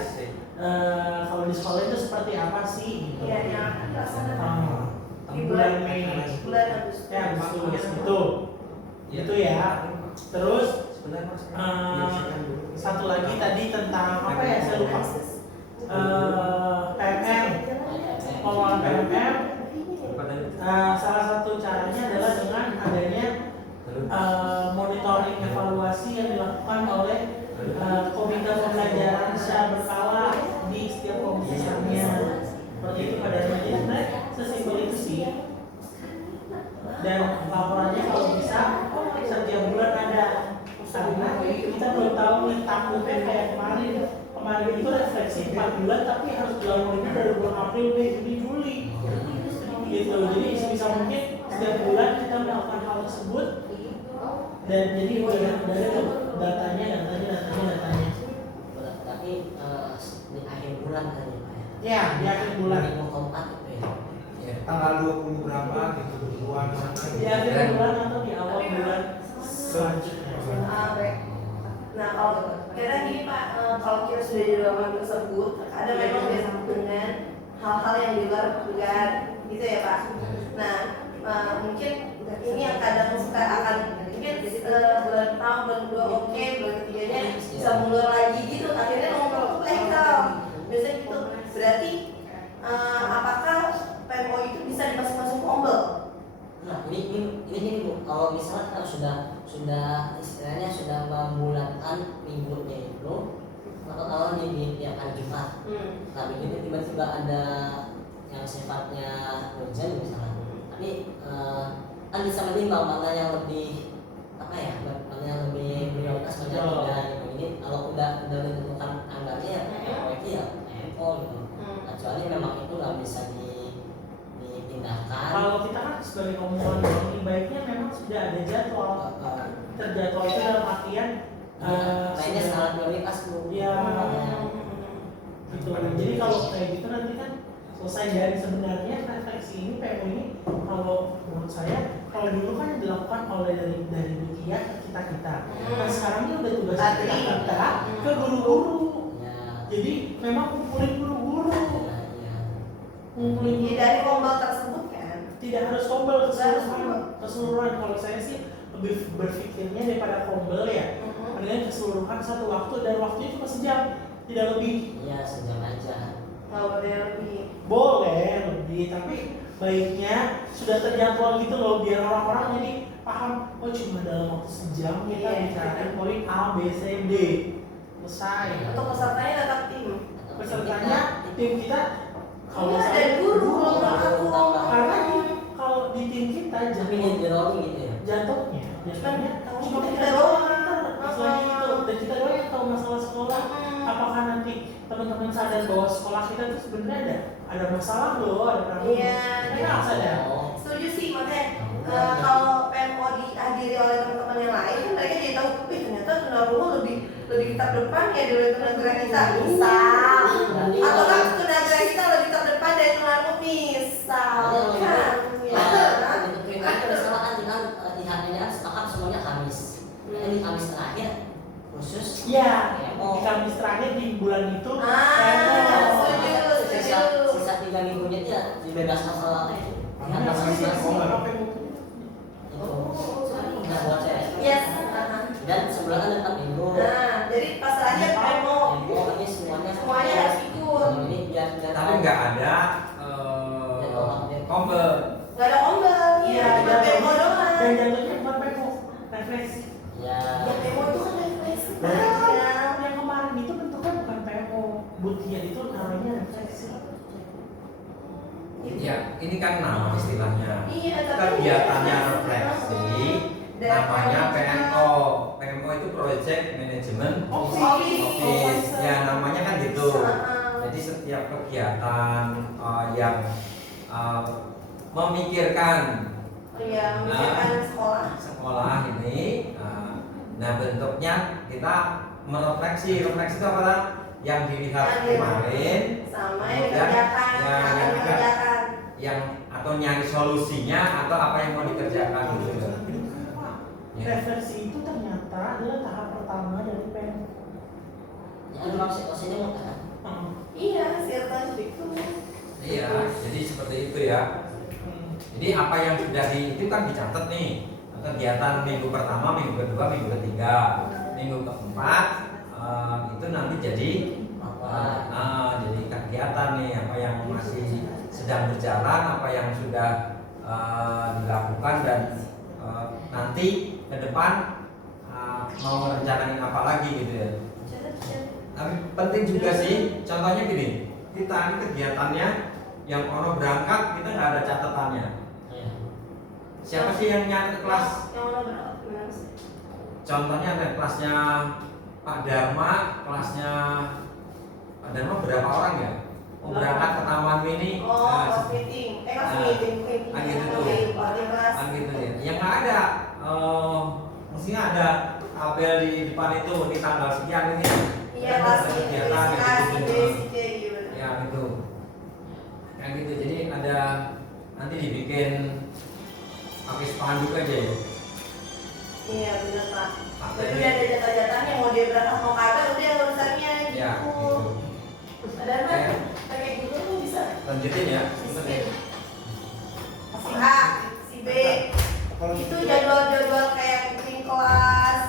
kalau di sekolah itu seperti apa sih gitu. Iya, yang akan dilaksanakan di bulan Mei, bulan Agustus. ya Agustus itu ya. Terus Satu lagi tadi tentang apa ya, saya lupa. PMM, pengelolaan PMM. Salah satu caranya adalah dengan adanya monitoring evaluasi yang dilakukan oleh komite pembelajaran secara berkala di setiap komputernya. Seperti itu pada sebenarnya sesimpel itu sih. Dan laporannya kalau bisa setiap bulan ada, karena kita belum tahu nih takutnya kayak kemarin itu refleksi 4 bulan tapi harus dilaporin dari bulan April, Mei, Juni, Juli gitu. Jadi sebisa mungkin setiap bulan kita melakukan hal tersebut dan jadi udah ada datanya. Tapi di akhir bulan tadi Pak ya. Ya, di akhir bulan. Minggu keempat itu ya. Ya. Tanggal 20 berapa gitu, 20-an sana. Di akhir bulan atau di awal bulan selanjutnya. Baik. Nah kalau kira gini Pak, kalau kita sudah di ruangan tersebut, ada memang biasa dengan hal-hal yang di luar dugaan, gitu ya Pak. Nah mungkin ini yang kadang suka akan mungkin bulan pertama, bulan kedua oke, bulan ketiganya bisa mundur lagi gitu. Akhirnya ngomong legal, biasanya gitu. Berarti apakah PMO itu bisa dimasuk-masuk ombel? Nah, ini Bu, kalau misalnya kita sudah istilahnya sudah membulatkan minggunya itu, atau kalau di tiap hari Jumat, nah begitu tiba-tiba ada yang sifatnya urgent misalnya, tapi kan bisa menimbang mana yang lebih apa ya, mana yang lebih prioritas mana yang tidak gitu. Ini kalau udah ditentukan anggarannya ya proyeknya ya PMO gitu. Kecuali memang itu nggak bisa dipindahkan. Kalau kita kan sebagai komunikasi ini baiknya memang sudah ada jadwal. Terjadwal itu dalam artian lainnya skala prioritas Bu. Ya, gitu. Jadi kalau kayak gitu nanti kan selesai. Dan sebenarnya refleksi ini PMO ini kalau menurut saya kalau dulu kan yang dilakukan oleh dari Dukia ke kita. Nah sekarang ini udah tugas kita ke guru-guru. Jadi memang kumpulin guru-guru. Jadi dari ombel tersebut kan? Tidak harus kombel keseluruhan. Kalau saya sih lebih berpikirnya daripada kombel ya. Mendingan keseluruhan satu waktu dan waktunya cuma sejam, tidak lebih. Iya sejam aja. Kalau boleh lebih. Boleh lebih, tapi baiknya sudah terjadwal gitu loh biar orang-orang jadi paham. Oh cuma dalam waktu sejam kita bicarain poin A, B, C, D. Selesai. Untuk pesertanya tetap tim. Pesertanya tim kita. Kalau ada guru, kalau karena kalau di tim kita Tapi di rolling gitu ya. jatuhnya cuma kita kita doang doang. selain itu, dan kita doang yang tahu masalah sekolah. Apakah nanti teman-teman sadar bahwa sekolah kita itu sebenarnya ada masalah loh, ada problem? Iya. Mereka nggak sadar. Setuju sih, makanya kalau PMO dihadiri oleh teman-teman yang lain kan mereka jadi tahu, ternyata tunarungu lebih terdepan ya dari tunagrah kita, misal. Atau kan tunagrah kita lebih terdepan dari tunarungu, misal. Kan? Untuk perintahnya misalnya kan dengan IHN kan sepakat semuanya Kamis. Jadi Kamis terakhir khusus. Iya, PMO. di Kamis terakhir di bulan itu. Setuju. Sisa 3 minggunya dia dibebaskan soal itu buat saya. Yes. Dan sebulan kan 4 minggu. Nah, jadi pas terakhir PMO Ini semuanya harus ikut. Ini biar Tapi nggak ada kombel. Gak ada ombel, iya, cuma PMO doang. Dan jatuhnya bukan PMO, refleksi. ya. Ya PMO itu kan refleksi. Yang kemarin itu bentuknya bukan PMO, Bukian itu namanya refleksi. Ya, ini kan nama istilahnya. Iya, tapi Kegiatannya refleksi, namanya PMO. PMO itu Project Management Office. Ya, namanya kan gitu. Jadi setiap kegiatan yang memikirkan memikirkan sekolah ini, nah bentuknya kita merefleksi. Refleksi itu apa? Yang dilihat kemarin sama yang dikerjakan, yang atau nyari solusinya atau apa yang mau dikerjakan gitu. Refleksi itu ternyata adalah tahap pertama dari PMO. Ya maksudnya mau kan? Iya, circle itu. Iya, jadi seperti itu ya. Jadi apa yang sudah itu kan dicatat nih. Kegiatan minggu pertama, minggu kedua, minggu ketiga, minggu keempat itu nanti jadi jadi kegiatan nih, apa yang masih sedang berjalan, apa yang sudah dilakukan, dan nanti ke depan mau merencanain apa lagi gitu ya. Tapi penting juga sih, contohnya gini, kita ini kegiatannya yang ono berangkat kita nggak ada catatannya. Siapa sih yang nyatet kelas? Yang mana berapa? Gimana sih? Contohnya ada kelasnya Pak Dharma, kelasnya Pak Dharma berapa orang ya? Mau berangkat ke Taman Mini? Oh, kelas meeting. Kelas meeting. Gitu tuh. Kelas. Gitu ya. Yang nggak ada, mestinya ada tabel di depan itu di tanggal sekian ini. Iya, kelas meeting. Kegiatan Kelas gitu. BSIC gitu. Ya gitu. Kayak gitu. Jadi ada nanti dibikin pakai spanduk aja ya. Iya, benar Pak. Jadi udah ada jatah-jatahnya, mau dia berangkat mau kagak udah urusannya gitu. Ya, gitu. Padahal kan kayak gitu tuh bisa Lanjutin ya. sistem. Si A, si B. Itu jadwal-jadwal kayak bikin kelas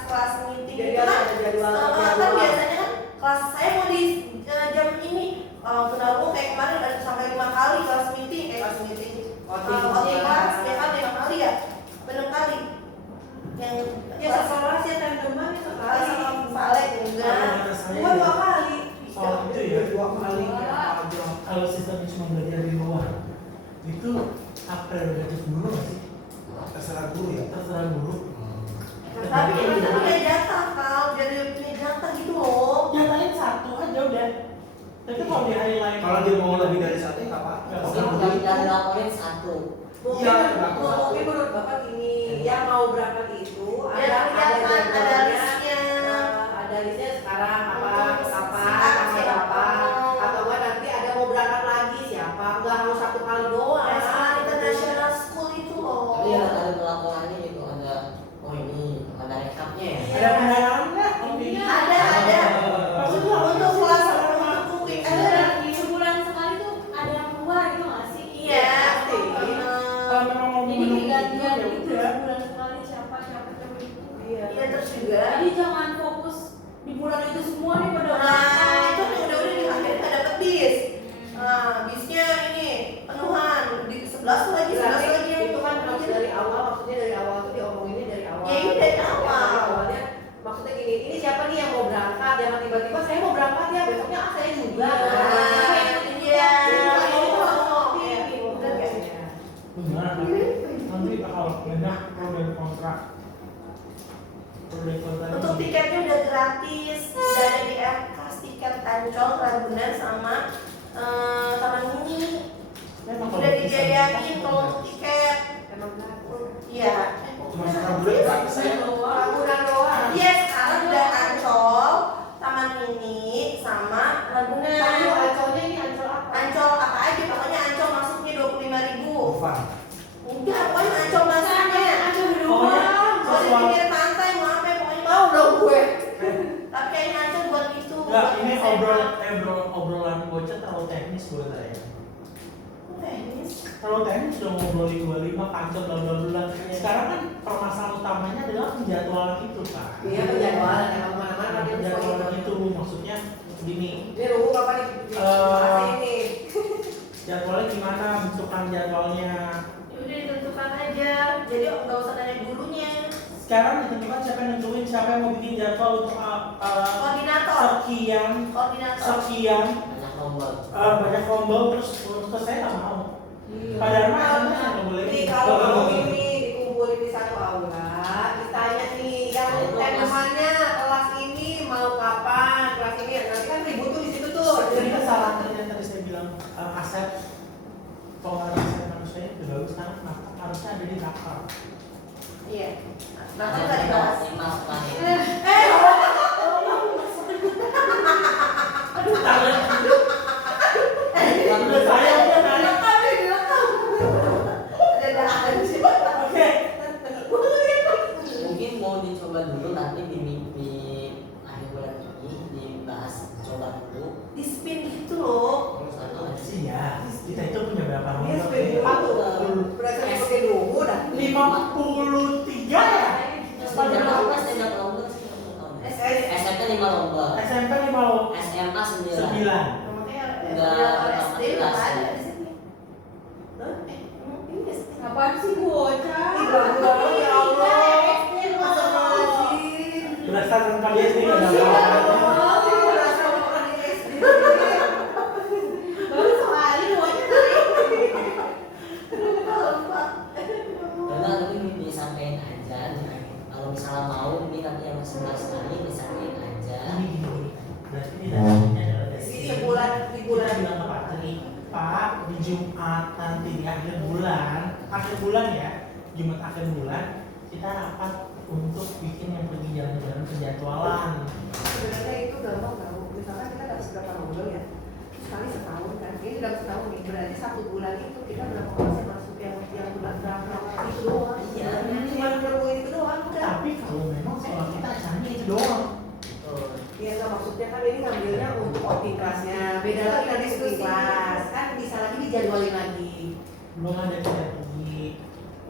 meeting Jadi itu kan. ada jadwal. Kan biasanya kan kelas saya mau di jam ini. Penanggung kayak kemarin ada sampai 5 kali kelas meeting, kelas meeting. Kelas ya kan 5 kali ya, 6 kali. Yang Ya sekolah sih tandeman ya sekali. sama Valek enggak. Gua 2 kali. Soal itu ya, 2 kali. kalau sistemnya cuma belajar di luar, itu hak prerogatif guru nggak sih? Terserah guru ya. Terserah guru. Tapi kita punya jatah kal, jadi punya jatah gitu loh. Jatahin satu aja udah. Tapi kalau di hari lain, Kalau dia mau lebih dari satu ya nggak apa-apa. Nggak Mungkin apa-apa. udah dilaporin satu. Mungkin Iya, mungkin menurut Bapak ini yang mau berangkat itu Ya, kelihatan ada jadwalnya, listnya. ada listnya sekarang apa Siapa, tanggal siapa. berapa, atau enggak nanti ada mau berangkat lagi siapa, enggak harus 1 kali doang. Kayak sama international school itu loh. Tapi ada pelaporannya gitu, ada ini, ada rekapnya ya. Iya. ada pendalaan nggak? Ada. Maksudnya Untuk kelas untuk week Ada sebulan sekali tuh ada yang keluar gitu nggak sih? Iya. kalau memang mau Jadi memenuhi gantian ya gitu udah. sebulan sekali siapa itu. Iya. Iya terus juga. Jadi jangan fokus di bulan itu semua nih pada Nah, itu udah di akhirnya nggak dapet bis. Nah, bisnya ini penuhan di 11 tuh lagi, 11 lagi yang itu kan harus dari awal, maksudnya dari awal tuh diomonginnya dari awal. Ya, ini dari awal. Awalnya maksudnya gini, ini siapa nih yang mau berangkat? Jangan tiba-tiba saya mau berangkat ya, besoknya saya juga. Iya. Benar. Nanti kalau pindah pro dan kontra. Pro dan kontra. Untuk tiketnya udah gratis, udah ada di kas tiket Ancol, Ragunan sama Taman Mini. Memang kalau Udah bisa dibiayain bisa. kalau untuk tiket. Emang gratis. Iya. Cuma sebulan gratis ya. Ragunan doang. Iya, sekarang udah Ancol, Taman Mini sama Tapi Ragunan. ancolnya ini ancol apa? Ancol apa aja, pokoknya Ancol masuknya 25.000. Ovan. Enggak, pokoknya Ancol masuknya. Pokoknya Kalau di sesuai. pinggir pantai mau apa, pokoknya Tahu dong gue. Tapi kayaknya Ancol buat itu. Enggak, ini obrolan bocah terlalu teknis buat saya. Teknis. Terlalu teknis udah ngobrolin 25 kantor bla bla bla. Sekarang kan permasalahan utamanya adalah penjadwalan itu, Pak. Iya penjadwalan emang mana-mana kan dia bisa Penjadwalan gitu. itu maksudnya gini. Dia nunggu kapan dikasih ini. Jadwalnya gimana, bentukan jadwalnya. Udah ditentukan aja. Jadi nggak usah tanya gurunya. Sekarang ditentukan siapa yang nentuin, siapa yang mau bikin jadwal untuk Koordinator. sekian Koordinator. Banyak nomor. banyak rombel terus ke saya nggak mau. Padahal mah saya nggak boleh. Nih kalau mau ini dikumpulin di satu aula, ditanya nih yang temannya kelas ini mau kapan, kelas ini nanti kan ribut tuh di situ tuh. Jadi kesalahan yang tadi saya bilang aset pengelolaan aset manusia itu bagus karena kenapa harusnya ada di nakal. Iya. Nanti nggak dibahas. Aduh tangan. Udah saya udah nanya. Ada di sini. Oke. Mungkin mau dicoba dulu nanti di akhir bulan ini dibahas coba dulu. Di spin gitu loh. Terus nanti ada Sih ya, kita itu punya berapa Ini rombel? sepeda dulu, berarti pakai dulu dah. 53 ya? Ada berapa sih? Ada lomba sih? SMP 5 lomba. akhir bulan ya, Jumat akhir bulan kita rapat untuk bikin yang pergi jalan-jalan penjadwalan. Sebenarnya itu gampang tau. Misalkan kita dapat berapa nomor ya, sekali setahun kan, ini sudah setahun nih, berarti 1 bulan itu kita berapa persen masuk yang bulan berapa itu doang. Iya. Cuma nemuin itu doang udah. Tapi kalau memang sekolah kita acaranya itu doang. Iya nggak, maksudnya kan ini ngambilnya untuk opti kelasnya, beda lagi nanti studi kelas kan bisa lagi dijadwalin lagi. Belum ada tidak pergi.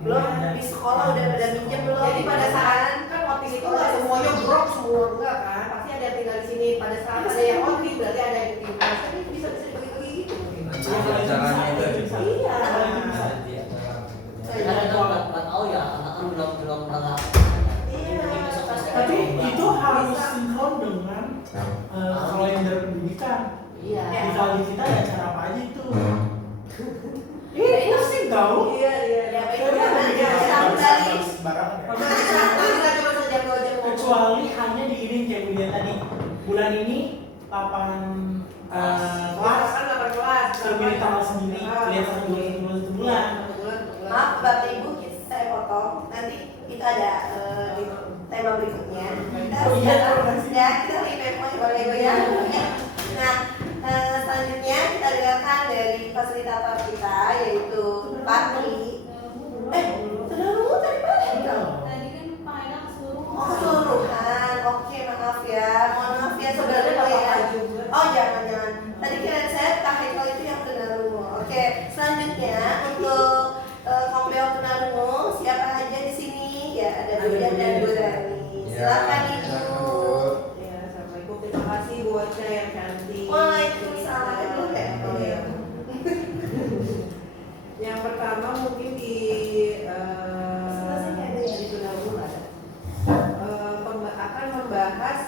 Belum di sekolah udah pada minjem belum? Jadi pada saat kan opti itu nggak semuanya drop semua enggak kan, pasti ada yang tinggal di sini. Pada saat ada yang opti berarti ada yang di kelas, kan itu bisa dibagi-bagi gitu. Nanti acaranya itu bisa. Iya. Kalau itu bisa. Nanti acara berikutnya. Karena itu nggak tahu ya, anak kan belum pernah. Iya. Tapi itu harus sinkron dengan kalender pendidikan. Iya. Di kalender kita ada acara apa aja itu. Ini pusing tau. Iya iya. Ya, baik, Karena ya, bikin ya, acara kembali. barang ya. Kita cuma sejam 2 jam. kecuali hanya diiring kayak Bu Dia tadi. Bulan ini lapangan kelas Kan 8 kelas. terpilih tanggal sendiri, kelihatan satu bulan. Maaf Bapak Ibu, saya potong. Nanti kita ada di tema berikutnya. Kita Oh iya, harus ya, kita lagi memo boleh ya. Nah, selanjutnya kita dengarkan dari fasilitator kita yaitu Patri. Terlalu tadi mana? Tadi kan Pak Eda keseluruhan. Oh keseluruhan, oke maaf ya, mohon maaf ya Sebenarnya saudara nggak ya. apa-apa juga. Oh jangan. Tadi kira saya Kak Heko itu yang tunarungu. Oke, selanjutnya untuk Kombel tunarungu siapa aja di sini? Ya ada Budian dan Bu Rani. Silakan Ibu. Ya, assalamualaikum. Terima kasih buat saya yang cantik. Waalaikumsalam. Oh, ya. Yang pertama mungkin di tunarungu ada. Akan membahas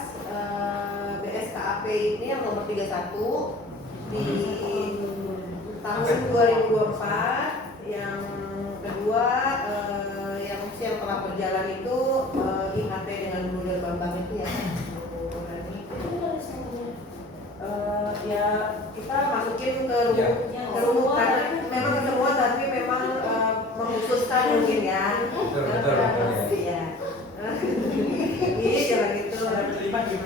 BSKAP ini yang nomor 31 di tahun 2024. Yang kedua yang telah berjalan itu IHT dengan Guru Bambang itu ya. Ya kita masukin ke rumus karena memang semua tapi memang mengkhususkan mungkin ya. Betul, betul, betul, Iya. Iya jangan gitu.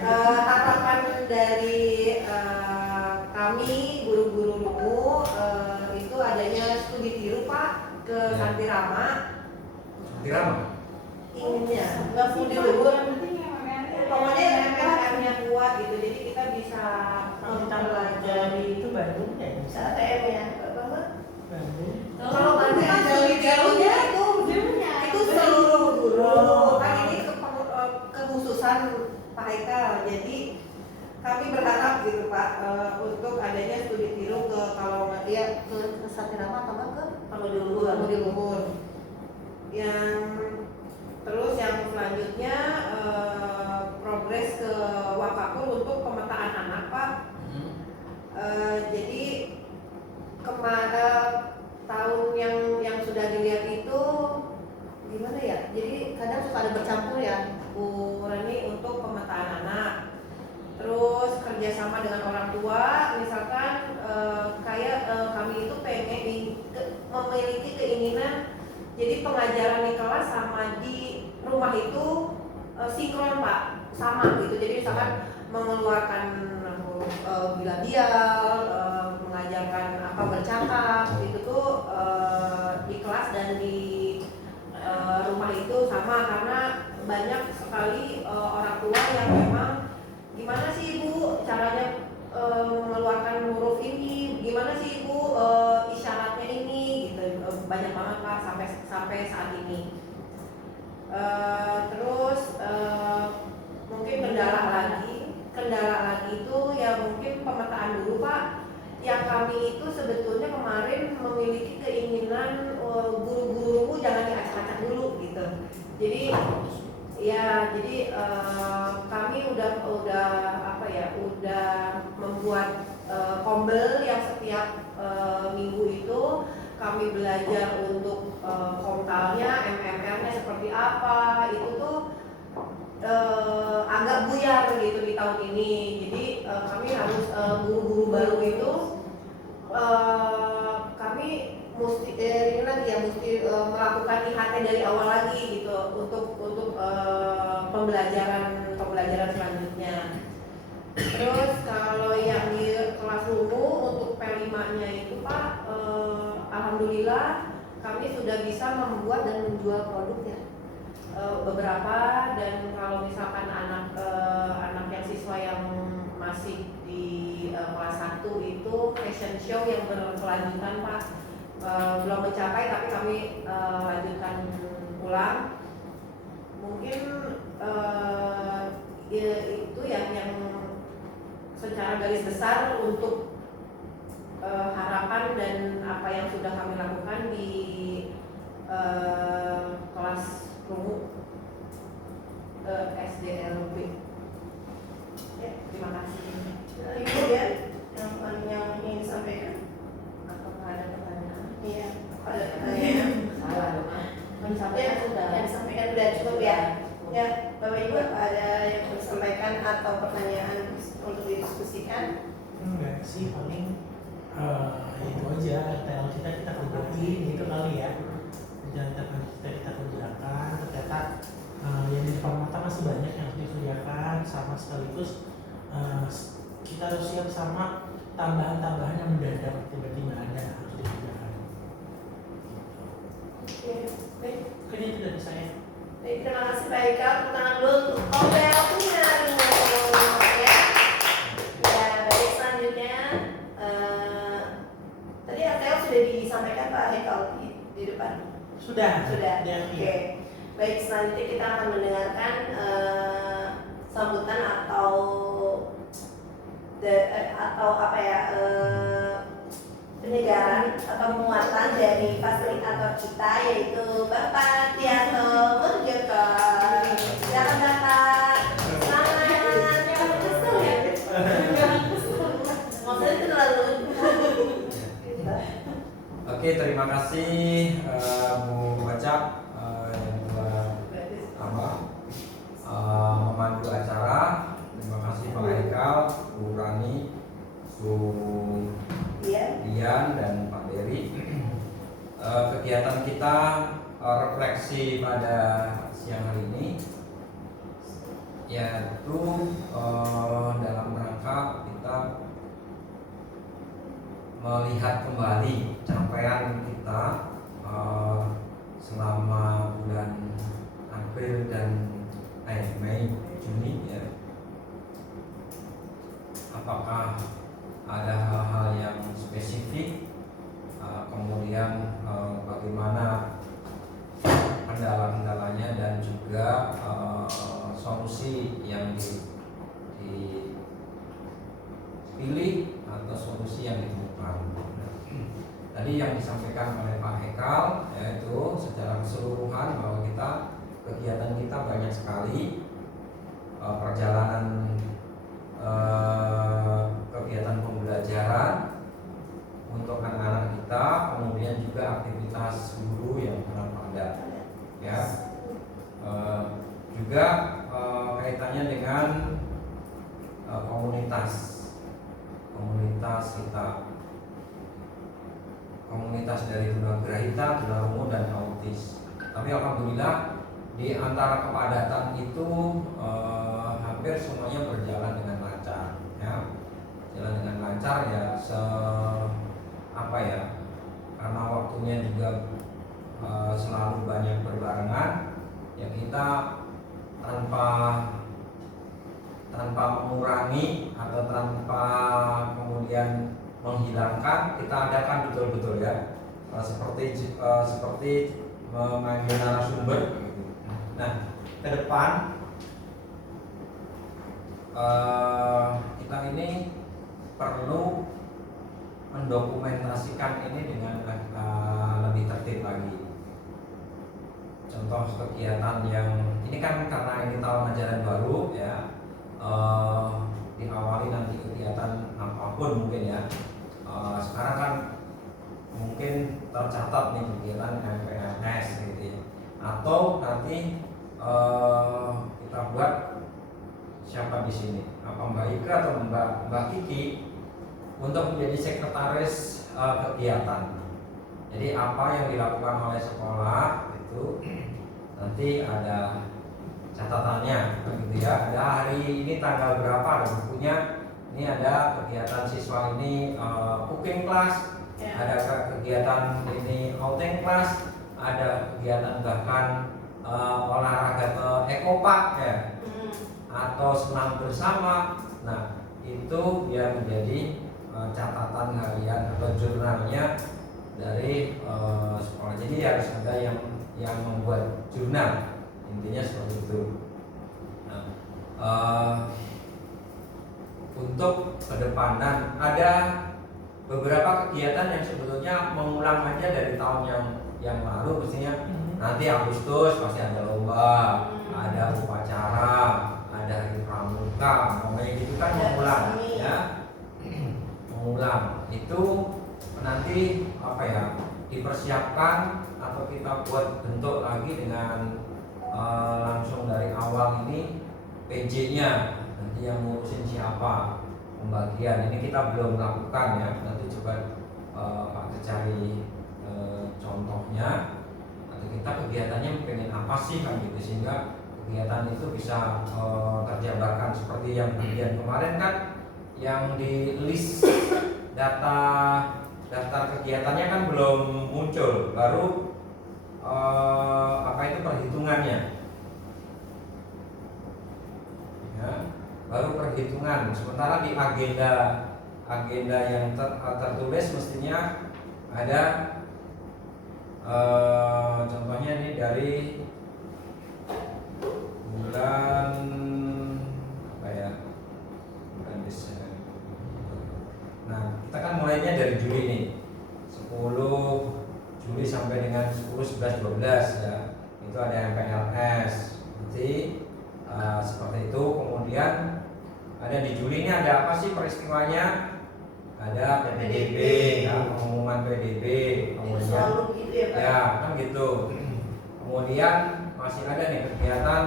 Harapan dari kami guru-guru Lumu itu adanya studi tiru Pak ke Ya. Santirama. Tirama. Inginnya nggak mau dulu. Pokoknya MPR-nya kuat gitu, jadi kita bisa Kalau kita pelajari itu Bandung ya bisa. ATM ya, Bapak. Bandung. Kalau nanti dari jalurnya itu seluruh guru kan ini kekhususan Pak Haikal, jadi kami berharap gitu Pak untuk adanya studi tiru ke kalau nggak ya ke Satirama atau nggak ke Luhur. Yang terus yang selanjutnya progres ke Wakapur untuk pemetaan anak Pak. Jadi tahun yang sudah dilihat itu gimana ya? Jadi kadang suka ada bercampur ya Bu Rani untuk pemetaan anak. Terus kerjasama dengan orang tua, misalkan kayak kami itu pengen memiliki keinginan jadi pengajaran di kelas sama di rumah itu sinkron Pak, sama gitu. Jadi misalkan mengeluarkan bilabial, mengajarkan apa bercakap itu tuh di kelas dan di rumah itu sama, karena banyak sekali orang tua yang memang gimana sih Ibu caranya mengeluarkan huruf ini, gimana sih Ibu isyaratnya ini gitu, banyak banget Pak sampai saat ini. Terus mungkin kendala lagi itu ya mungkin pemetaan dulu Pak. Yang kami itu sebetulnya kemarin memiliki keinginan guru-guru jangan diacak-acak dulu gitu. Jadi ya kami udah membuat kombel yang setiap minggu itu kami belajar untuk komtalnya, MMR-nya seperti apa, itu tuh agak buyar gitu di tahun ini. Jadi kami harus guru-guru baru itu kami mesti ini lagi ya mesti melakukan IHT dari awal lagi gitu untuk pembelajaran selanjutnya. Terus kalau yang di kelas Lungu untuk P5-nya itu Pak, alhamdulillah kami sudah bisa membuat dan menjual produk ya. Beberapa, dan kalau misalkan anak yang siswa yang masih di kelas 1 itu fashion show yang berkelanjutan Pak, belum mencapai tapi kami lanjutkan ulang. Mungkin itu yang secara garis besar untuk harapan dan apa yang sudah kami lakukan di kelas Lungu SDLB. Ya, terima kasih. Ibu ya, yang ingin disampaikan? Apakah ada pertanyaan? Iya, ada pertanyaan. Salah dong. Ya, yang disampaikan sudah cukup ya. Ya, Bapak Ibu ada yang mau disampaikan atau pertanyaan untuk didiskusikan? Enggak sih, paling itu aja TL kita kerjain gitu kali ya. Kerjaan kita kerjakan, ternyata yang di depan mata masih banyak yang harus dikerjakan, sama sekaligus kita harus siap sama tambahan-tambahan yang mendadak tiba-tiba ada harus dikerjakan. Oke, baik. Mungkin itu dari saya. Baik, terima kasih Pak Eka. Tepuk tangan dulu untuk Obel Tunarungu ya. Ya, baik, selanjutnya tadi RTL sudah disampaikan Pak Hekal di depan. Sudah. Oke. Ya. Baik, selanjutnya kita akan mendengarkan sambutan atau apa ya, penyegaran atau penguatan dari fasilitator kita yaitu Bapak Tianto Murjoko. Silakan Bapak. Selamat. Maksudnya itu terlalu. Oke, terima kasih Bu Bacak yang telah memandu acara. Terima kasih Pak Haikal, Bu Rani, Bu Dian dan Pak Dery. Kegiatan kita refleksi pada siang hari ini yaitu dalam rangka kita melihat kembali capaian kita selama bulan April dan Mei Juni ya. Apakah ada hal-hal yang spesifik, kemudian bagaimana kendala-kendalanya dan juga solusi yang dipilih atau solusi yang ditemukan. Tadi yang disampaikan oleh Pak Hekal yaitu secara keseluruhan bahwa kegiatan kita banyak sekali, perjalanan kegiatan pembelajaran untuk anak-anak kita, kemudian juga aktivitas guru yang sangat padat ya. Juga kaitannya dengan komunitas kita, komunitas dari tunagrahita, tunarungu dan autis. Tapi alhamdulillah di antara kepadatan itu hampir semuanya berjalan dengan lancar ya. Jalan dengan lancar ya, karena waktunya juga selalu banyak berbarengan ya, kita tanpa mengurangi atau tanpa kemudian menghilangkan, kita adakan betul-betul ya, seperti memanggil narasumber. Nah, ke depan kita ini perlu mendokumentasikan ini dengan lebih tertib lagi. Contoh kegiatan yang ini kan karena ini tahun ajaran baru ya, diawali nanti kegiatan apapun mungkin ya. Sekarang kan mungkin tercatat nih kegiatan MPLS gitu ya. Atau nanti kita buat siapa di sini, apa Mbak Ika atau Mbak Kiki untuk menjadi sekretaris kegiatan. Jadi apa yang dilakukan oleh sekolah itu nanti ada catatannya, gitu ya. Ada hari ini tanggal berapa, ada bukunya. Ini ada kegiatan siswa ini cooking class, ada kegiatan ini outing class, ada kegiatan bahkan olahraga ke ekopark ya, atau senam bersama. Nah itu ya menjadi catatan harian atau jurnalnya dari sekolah. Jadi harus ada yang membuat jurnal, intinya seperti itu. Nah, untuk kedepanan ada beberapa kegiatan yang sebetulnya mengulang aja dari tahun yang lalu. Mestinya nanti Agustus pasti ada lomba, ada upacara, ada hari pramuka, pokoknya gitu kan mengulang ya. Mengulang itu nanti apa ya, dipersiapkan atau kita buat bentuk lagi dengan langsung dari awal ini PJ-nya. Nanti yang ngurusin siapa, pembagian ini kita belum lakukan ya. Nanti coba Pak cari contohnya, atau kita kegiatannya pengen apa sih kan gitu, sehingga kegiatan itu bisa terjabarkan. Seperti yang bagian kemarin kan yang di list daftar kegiatannya kan belum muncul, baru apa itu perhitungannya ya, baru perhitungan. Sementara di agenda yang tertulis mestinya ada contohnya ini dari bulan apa ya, bulan Desember. Nah kita kan mulainya dari Juli nih, 10 Juli sampai dengan 10, 11, 12 ya. Itu ada MPLS nanti seperti itu. Kemudian ada di Juli ini ada apa sih peristiwanya? Ada PPDB ya, pengumuman PDB, kemudian ya kan gitu. Kemudian masih ada nih kegiatan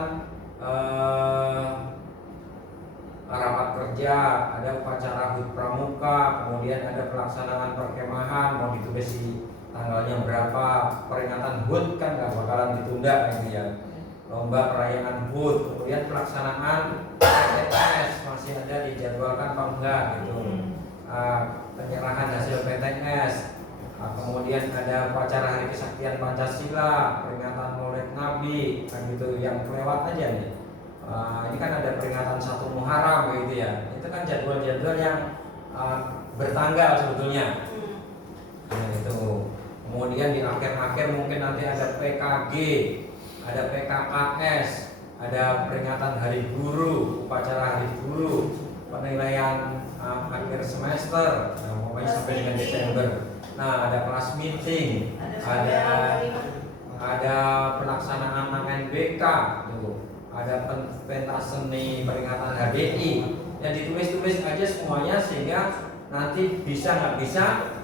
rapat kerja, ada upacara HUT pramuka, kemudian ada pelaksanaan perkemahan, mau ditulis di tanggalnya berapa. Peringatan HUT kan nggak bakalan ditunda gitu ya, lomba perayaan HUT. Kemudian pelaksanaan PTS masih ada dijadwalkan apa enggak gitu. Penyerahan hasil PTS. Kemudian ada upacara Hari Kesaktian Pancasila, peringatan Maulid Nabi, kan gitu, yang kelewat aja nih. Ini kan ada peringatan 1 Muharram gitu ya. Itu kan jadwal-jadwal yang bertanggal sebetulnya. Nah, itu. Kemudian di akhir-akhir mungkin nanti ada PKG, ada PKKS, ada peringatan Hari Guru, upacara Hari Guru, penilaian akhir semester, nah, pokoknya sampai dengan Desember. Nah, ada kelas meeting, ada pelaksanaan UNBK, tuh, ada pentas seni peringatan HDI. Ya ditulis-tulis aja semuanya sehingga nanti bisa nggak bisa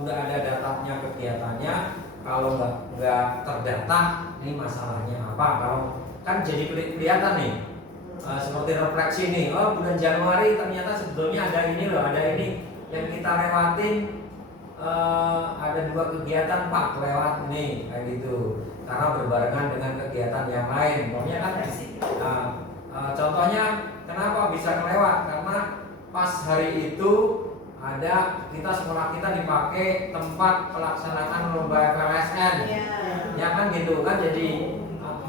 udah ada datanya kegiatannya. Kalau nggak terdata, ini masalahnya apa? Kalau kan jadi kelihatan nih. Seperti refleksi nih, oh bulan Januari ternyata sebetulnya ada ini loh, ada ini yang kita lewatin, ada 2 kegiatan Pak kelewat nih kayak gitu, karena berbarengan dengan kegiatan yang lain. Pokoknya kan contohnya kenapa bisa kelewat, karena pas hari itu ada sekolah kita dipakai tempat pelaksanaan lomba FLSN, ya kan gitu kan, jadi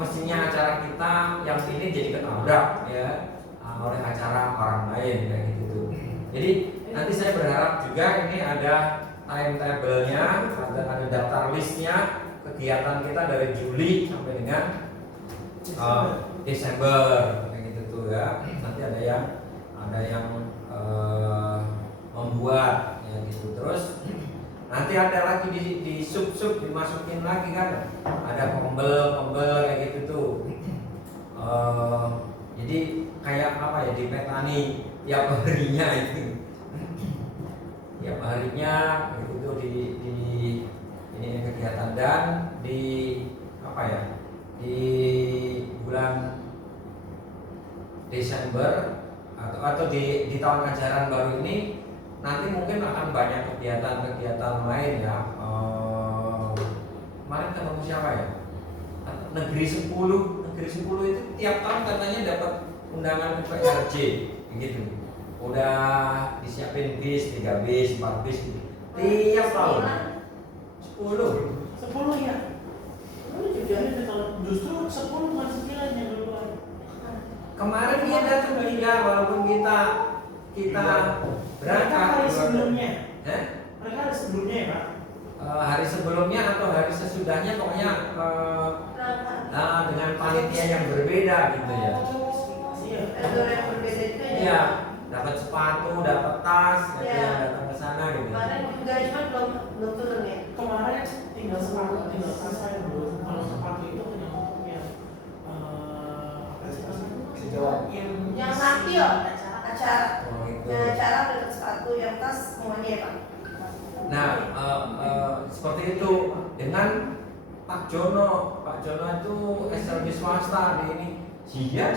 mestinya acara kita yang ini jadi ketabrak ya oleh acara orang lain kayak gitu. Jadi nanti saya berharap juga ini ada timetable-nya, ada daftar listnya kegiatan kita dari Juli sampai dengan Desember kayak gitu tuh ya. Nanti ada yang membuat ya gitu. Terus nanti ada lagi di sub dimasukin lagi kan, ada pembel kayak gitu tuh. Jadi kayak apa ya, dipetani tiap harinya itu, tiap harinya gitu tuh di ini kegiatan. Dan di apa ya, di bulan Desember atau di tahun ajaran baru ini nanti mungkin akan banyak kegiatan-kegiatan lain ya. Kemarin ketemu siapa ya? Negeri 10 itu tiap tahun katanya dapat undangan ke PRJ gitu. Udah disiapin bis, 3 bis, 4 bis gitu. Tiap tahun 10 ya. Jadi kalau justru 10 bukan 9 yang duluan. kemarin dia datang juga walaupun kita Mereka berangkat hari sebelumnya. Eh? Mereka hari sebelumnya ya Pak. Hari sebelumnya atau hari sesudahnya pokoknya dengan panitia yang berbeda gitu ya. Iya. Ada yang berbeda juga ya. Iya, dapat sepatu, dapat tas, ada Iya. yang datang ke sana gitu. Kemarin juga cuma belum turun ya. Kemarin tinggal sepatu, tinggal tas saya belum. Kalau sepatu itu hanya untuk yang apa sih Mas? Sejauh. Yang nanti ya acara. Oh, gitu. Yang acara dapat sepatu, yang tas semuanya ya Pak. Nah, seperti itu dengan Pak Jono itu SLB swasta di ini. Dia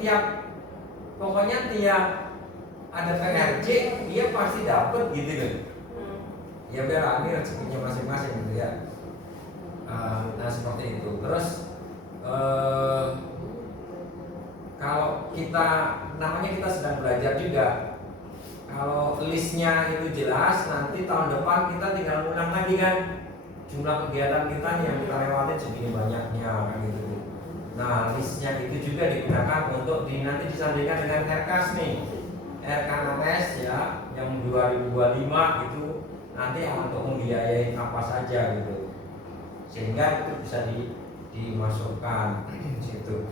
tiap pokoknya tiap ada PRJ dia pasti dapat gitu loh. Ya biar ini rezekinya masing-masing gitu ya. Nah seperti itu. Terus kalau kita namanya kita sedang belajar juga. Kalau listnya itu jelas, nanti tahun depan kita tinggal ngulang lagi kan jumlah kegiatan kita nih yang kita lewatin segini banyaknya kan gitu. Nah listnya itu juga digunakan untuk nanti disandingkan dengan RKAS nih, RKAS ya yang 2025 itu nanti untuk membiayai apa saja gitu, sehingga itu bisa dimasukkan situ.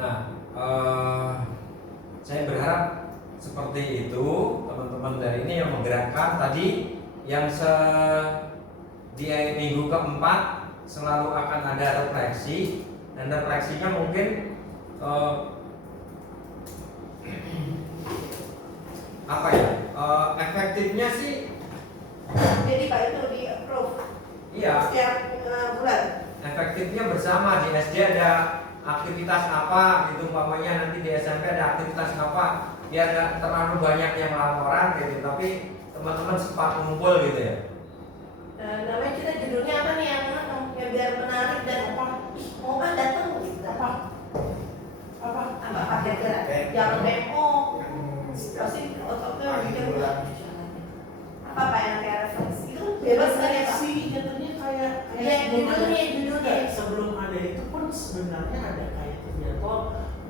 Nah saya berharap seperti itu teman-teman dari ini yang menggerakkan tadi yang di minggu keempat selalu akan ada refleksi dan refleksinya mungkin apa ya efektifnya sih Jadi Pak itu di approve iya setiap bulan. efektifnya bersama di SD ada aktivitas apa gitu umpamanya nanti di SMP ada aktivitas apa biar nggak terlalu banyak yang laporan gitu tapi teman-teman sempat ngumpul gitu ya. Namanya kita judulnya apa nih yang biar menarik dan mau kan datang gitu. Apa Pakai gerak jangan demo pasti ototnya mikir apa yang kayak refleksi itu bebas kan ya Pak? sih jatuhnya kayak Iya, judulnya. Kayak sebelum ada itu pun sebenarnya ada kayak kegiatan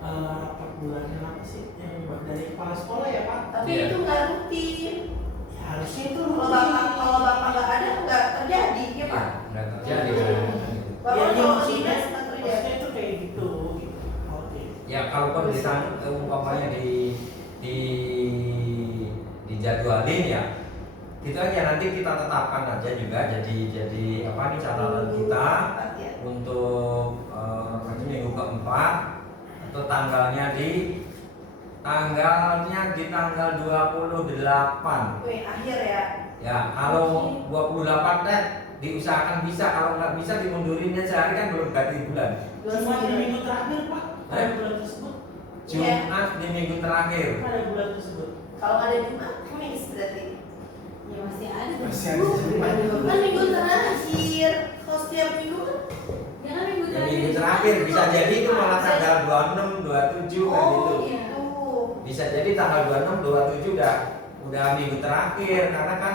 rapat bulanan apa sih yang dari kepala sekolah ya Pak. Tapi Iya. itu nggak rutin. Ya, harusnya itu Kalau bapak nggak ada nggak terjadi ya Pak. Nggak terjadi Bapak ya, kalau maksudnya dinas nggak terjadi. maksudnya itu kayak gitu. Oke. ya kalaupun umpamanya dijadwalin ya itu aja nanti kita tetapkan aja juga jadi apa nih catatan kita Ya. untuk minggu keempat atau tanggal 28 Wih, akhir ya. ya kalau 28 diusahakan bisa kalau nggak bisa dimundurinnya sehari kan belum ganti bulan Cuma di minggu terakhir Pak ada bulan tersebut. Jumat di minggu terakhir Ada bulan tersebut. Kalau ada Jumat, Kamis berarti. Ya masih ada. Masih ada Jumat. Kan minggu terakhir. Kalau setiap minggu kan. Jangan minggu di terakhir. minggu terakhir bisa jadi itu malah tanggal 26 27 kayak Oh gitu gitu. bisa jadi tanggal 26 27 udah minggu terakhir karena kan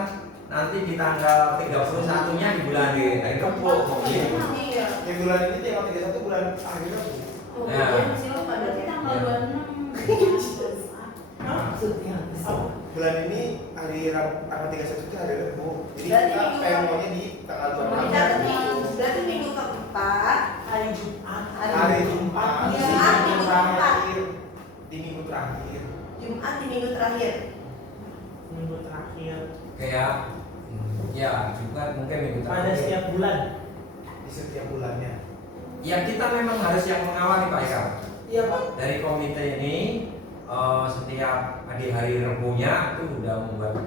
nanti di tanggal 31 nya di bulan di hari Rebo gitu. Iya. Yang bulan ini tanggal 31 bulan akhirnya. Oh, Ya. jadi masih lupa Berarti dong ya. tanggal Ya. 26. Bulan ini hari tanggal 31 itu hari Rabu. Jadi Berarti kita minggu- PMO-nya di tanggal Dicatat 26. nih. Berarti minggu keempat. Hari Jumat. Hari Jumat di Iya, minggu minggu keempat. terakhir. Di minggu terakhir. Jumat di minggu terakhir. Minggu terakhir. kayak ya juga mungkin minggu Pada terakhir setiap bulan. Di setiap bulannya. ya kita memang harus yang mengawali Pak Eka Iya Pak. dari komite ini setiap di hari Rebunya itu udah membuat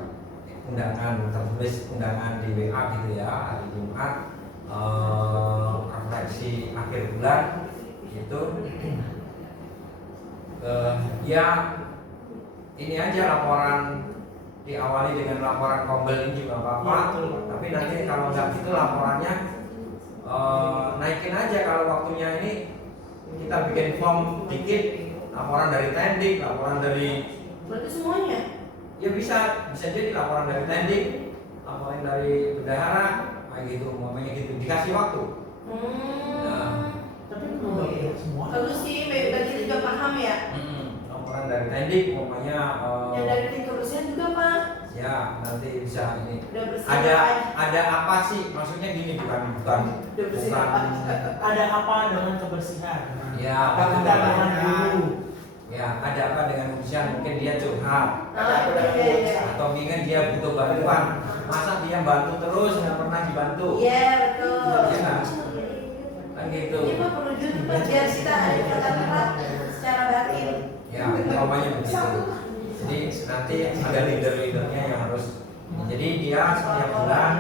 undangan tertulis undangan di WA gitu ya hari Jumat refleksi akhir bulan gitu ya ini aja laporan diawali dengan laporan kombel ini juga apa-apa. Iya, betul. Tapi nanti kalau nggak gitu laporannya naikin aja. Kalau waktunya ini kita bikin form dikit, laporan dari tendik, laporan dari Berarti semuanya? ya bisa jadi laporan dari tendik, laporan dari bendahara, kayak gitu, umpamanya gitu, dikasih waktu. Tapi udah semua. Bagus sih, bagi juga paham ya. Laporan dari tendik, umpamanya Yang dari tim kebersihan juga Pak. ya nanti bisa ini. Udah bersih Ada apa sih? Maksudnya gini bukan. Ada apa dengan kebersihan? Ya, Apa kendala dulu? ya ada apa dengan kebersihan? Mungkin dia curhat. Iya. Atau mungkin dia butuh bantuan. Masa dia bantu terus nggak pernah dibantu? Iya betul. Iya kan? Kan gitu. Ini Pak perlu juga biar kita ada kata-kata secara batin. Ya, umpamanya begitu. Jadi nanti ada leader-leadernya yang harus. Jadi dia setiap bulan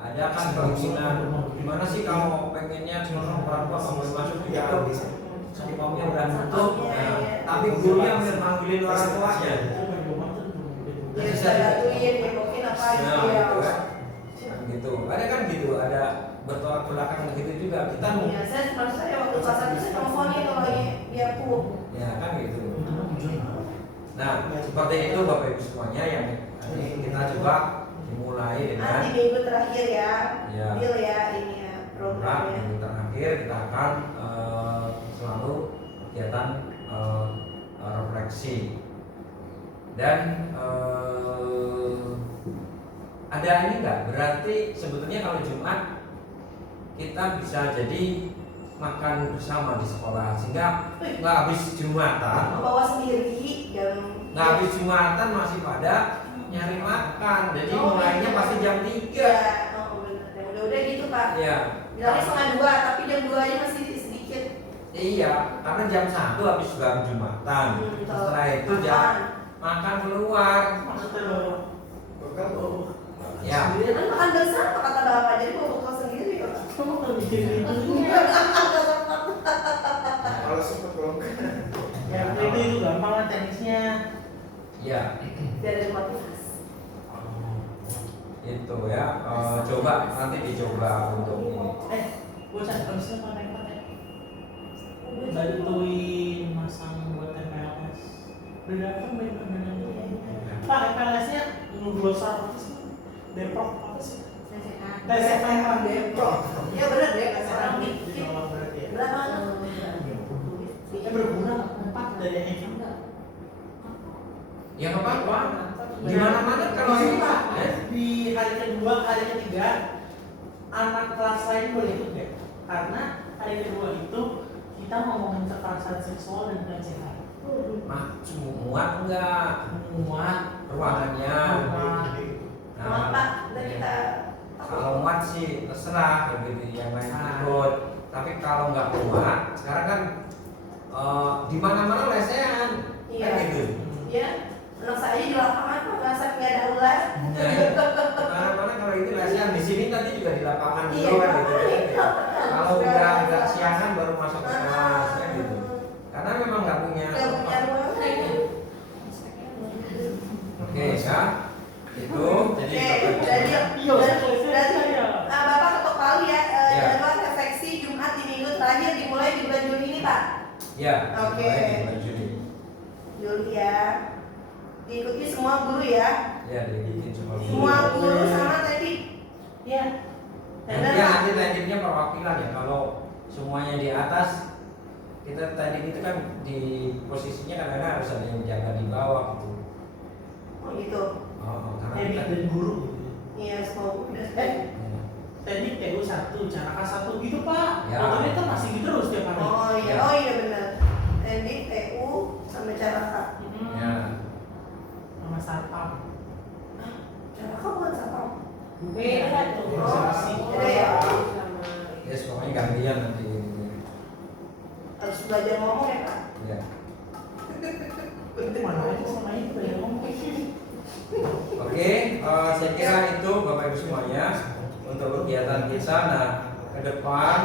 ada kan perizinan. Gimana sih kamu pengennya cuma orang tua kamu masuk di situ? Formnya udah nutup. Tapi gurunya udah manggilin orang tuanya. Ya bisa bantuin, mungkin apa Nah, gitu ya. gitu kan. Kan gitu. Ada kan gitu, ada bertolak belakang gitu juga. Kita mau Ya, maksud saya waktu kelas 1 saya teleponin kalau lagi dia pup. ya kan gitu. Nah, seperti itu Bapak Ibu semuanya yang nanti kita coba dimulai dengan Nanti minggu terakhir ya, Ya. deal ya ini ya programnya. minggu terakhir kita akan selalu kegiatan refleksi dan ada ini enggak? Berarti sebetulnya kalau Jumat kita bisa jadi makan bersama di sekolah sehingga nggak habis Jumatan, Bawa sendiri yang nggak habis Jumatan masih pada nyari makan. Jadi Oh, mulainya iya. pasti jam 3. ya, oh benar. Ya udah gitu Pak. Iya. Bilangnya setengah 2, tapi jam 2 aja masih sedikit. Iya, karena jam 1 habis bangun Jumatan. Setelah itu jam makan keluar. Maksudnya bawa Bekal bawa. Ya. Kan makan bersama kata Bapak, jadi bawa bekal sendiri ya Pak. kamu nggak bikin itu juga. Kalau sempat belum. Ya itu gampang lah teknisnya. Iya. Biar ada motivasi. Itu ya. Coba nanti dicoba untuk ini. Bocah harusnya pakai bantuin masang buat TPLS. Udah datang Pak, TPLS-nya Glosar apa sih? Depok apa sih? TCK Depok. Iya benar deh, sekarang Di dikit. bawah berarti ya. Berapa? Berguna 4 dari yang ini. Ya apa? Di mana-mana kalau ini Pak. Di hari kedua, hari ketiga anak kelas lain boleh ikut deh. Karena hari kedua itu kita ngomongin kekerasan seksual dan pelecehan. Muat enggak? Muat Ruangannya. Maaf Pak, udah kita Kalau muat sih terserah begitu yang lain ikut. Tapi kalau nggak muat, sekarang kan di mana-mana lesehan. Iya. Kan gitu. Iya, anak saya di lapangan kok merasa nggak ada ular. Mana-mana kalau itu lesehan di sini nanti juga di lapangan Iya, dulu kan gitu. lapangan. Kalau udah agak siangan baru masuk ke kelas kan gitu. Karena memang nggak punya. Nggak punya ruangan. Oke ya, itu jadi Berarti Bapak ketok palu ya, Ya. jadwal refleksi Jumat di minggu terakhir dimulai di bulan Juni ini Pak. ya. Oke. mulai di bulan Juli. Juli ya. Diikuti semua guru ya. Ya, dibikin cuma Semua guru sama tadi. Iya. Dan dia nanti tekniknya perwakilan ya. Kalau semuanya di atas, kita tadi itu kan di posisinya kadang-kadang harus ada yang jaga di bawah gitu. Oh gitu. Karena Teknik kita, dan guru gitu. Iya, semua guru. Teknik TU 1, cara K1 gitu Pak. Ya. Contohnya kan masih gitu terus tiap hari. Oh iya benar. Teknik TU sama cara K. ya. Sama satpam. Cara K bukan satpam. Beda tuh. Beda ya. Yes, pokoknya gantian nanti gitu. Harus belajar ngomong ya Pak. Ya. Itu mana aja sama itu ya ngomong. Oke, saya kira itu Bapak Ibu semuanya untuk kegiatan kita. Nah, ke depan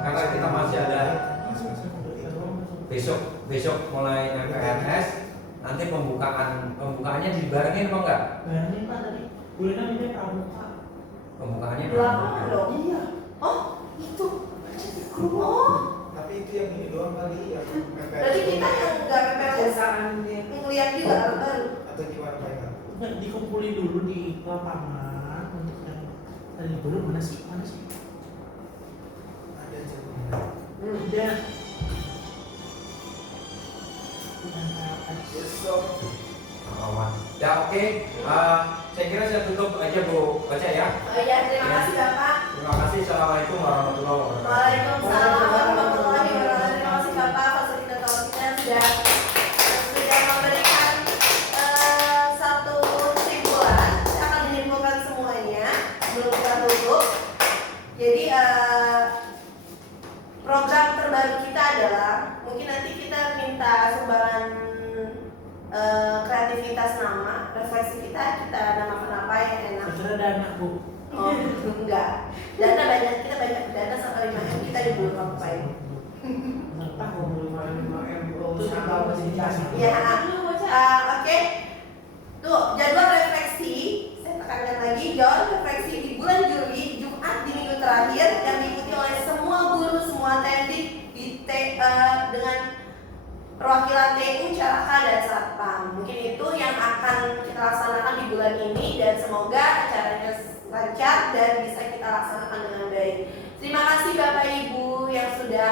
karena kita masih ada besok mulai MPLS, nanti pembukaannya dibarengin apa enggak? Bayangin Pak tadi bulannya ini pramuka. Pembukaannya Belakangan dong. Iya. Oh, itu. Oh, Tapi itu yang ini doang kali ya. berarti kita yang nggak PPLS ngeliat juga baru. Atau gimana Pak Eka? Nggak dikumpulin dulu di lapangan untuk yang tadi belum mana sih? Ada jadwal. Udah. Bukan apa Besok. Ya oke, saya kira saya tutup aja Bu Baca ya. Oh iya, terima kasih Bapak. Terima kasih. Assalamualaikum warahmatullahi wabarakatuh. Waalaikumsalam warahmatullahi wabarakatuh. Terima kasih Bapak fasilitator kita sudah memberikan satu kesimpulan. Saya akan menyimpulkan semuanya sebelum kita tutup. Jadi program terbaru kita adalah mungkin nanti kita minta sumbangan kreativitas nama, refleksi kita namakan apa yang enak. Saya kira dana Bu. Oh, enggak. Dana banyak, kita banyak dana sampai 5 M kita diburu ngapain? Serta itu Ya, oke. Tuh, jadwal refleksi. Saya tekankan lagi, jadwal refleksi di bulan Juli, Jumat di minggu terakhir yang diikuti oleh semua guru, semua tendik dengan perwakilan TU, Caraka, dan Satpam. Mungkin itu yang akan kita laksanakan di bulan ini dan semoga acaranya lancar dan bisa kita laksanakan dengan baik. Terima kasih Bapak Ibu yang sudah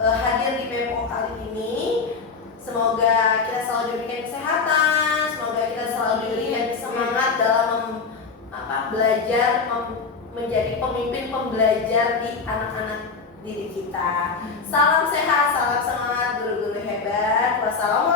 hadir di Memo kali ini. Semoga kita selalu diberikan kesehatan, semoga kita selalu diberikan semangat dalam belajar, menjadi pemimpin pembelajar di anak-anak didik kita. Salam sehat, salam semangat, guru-guru hebat. Wassalamualaikum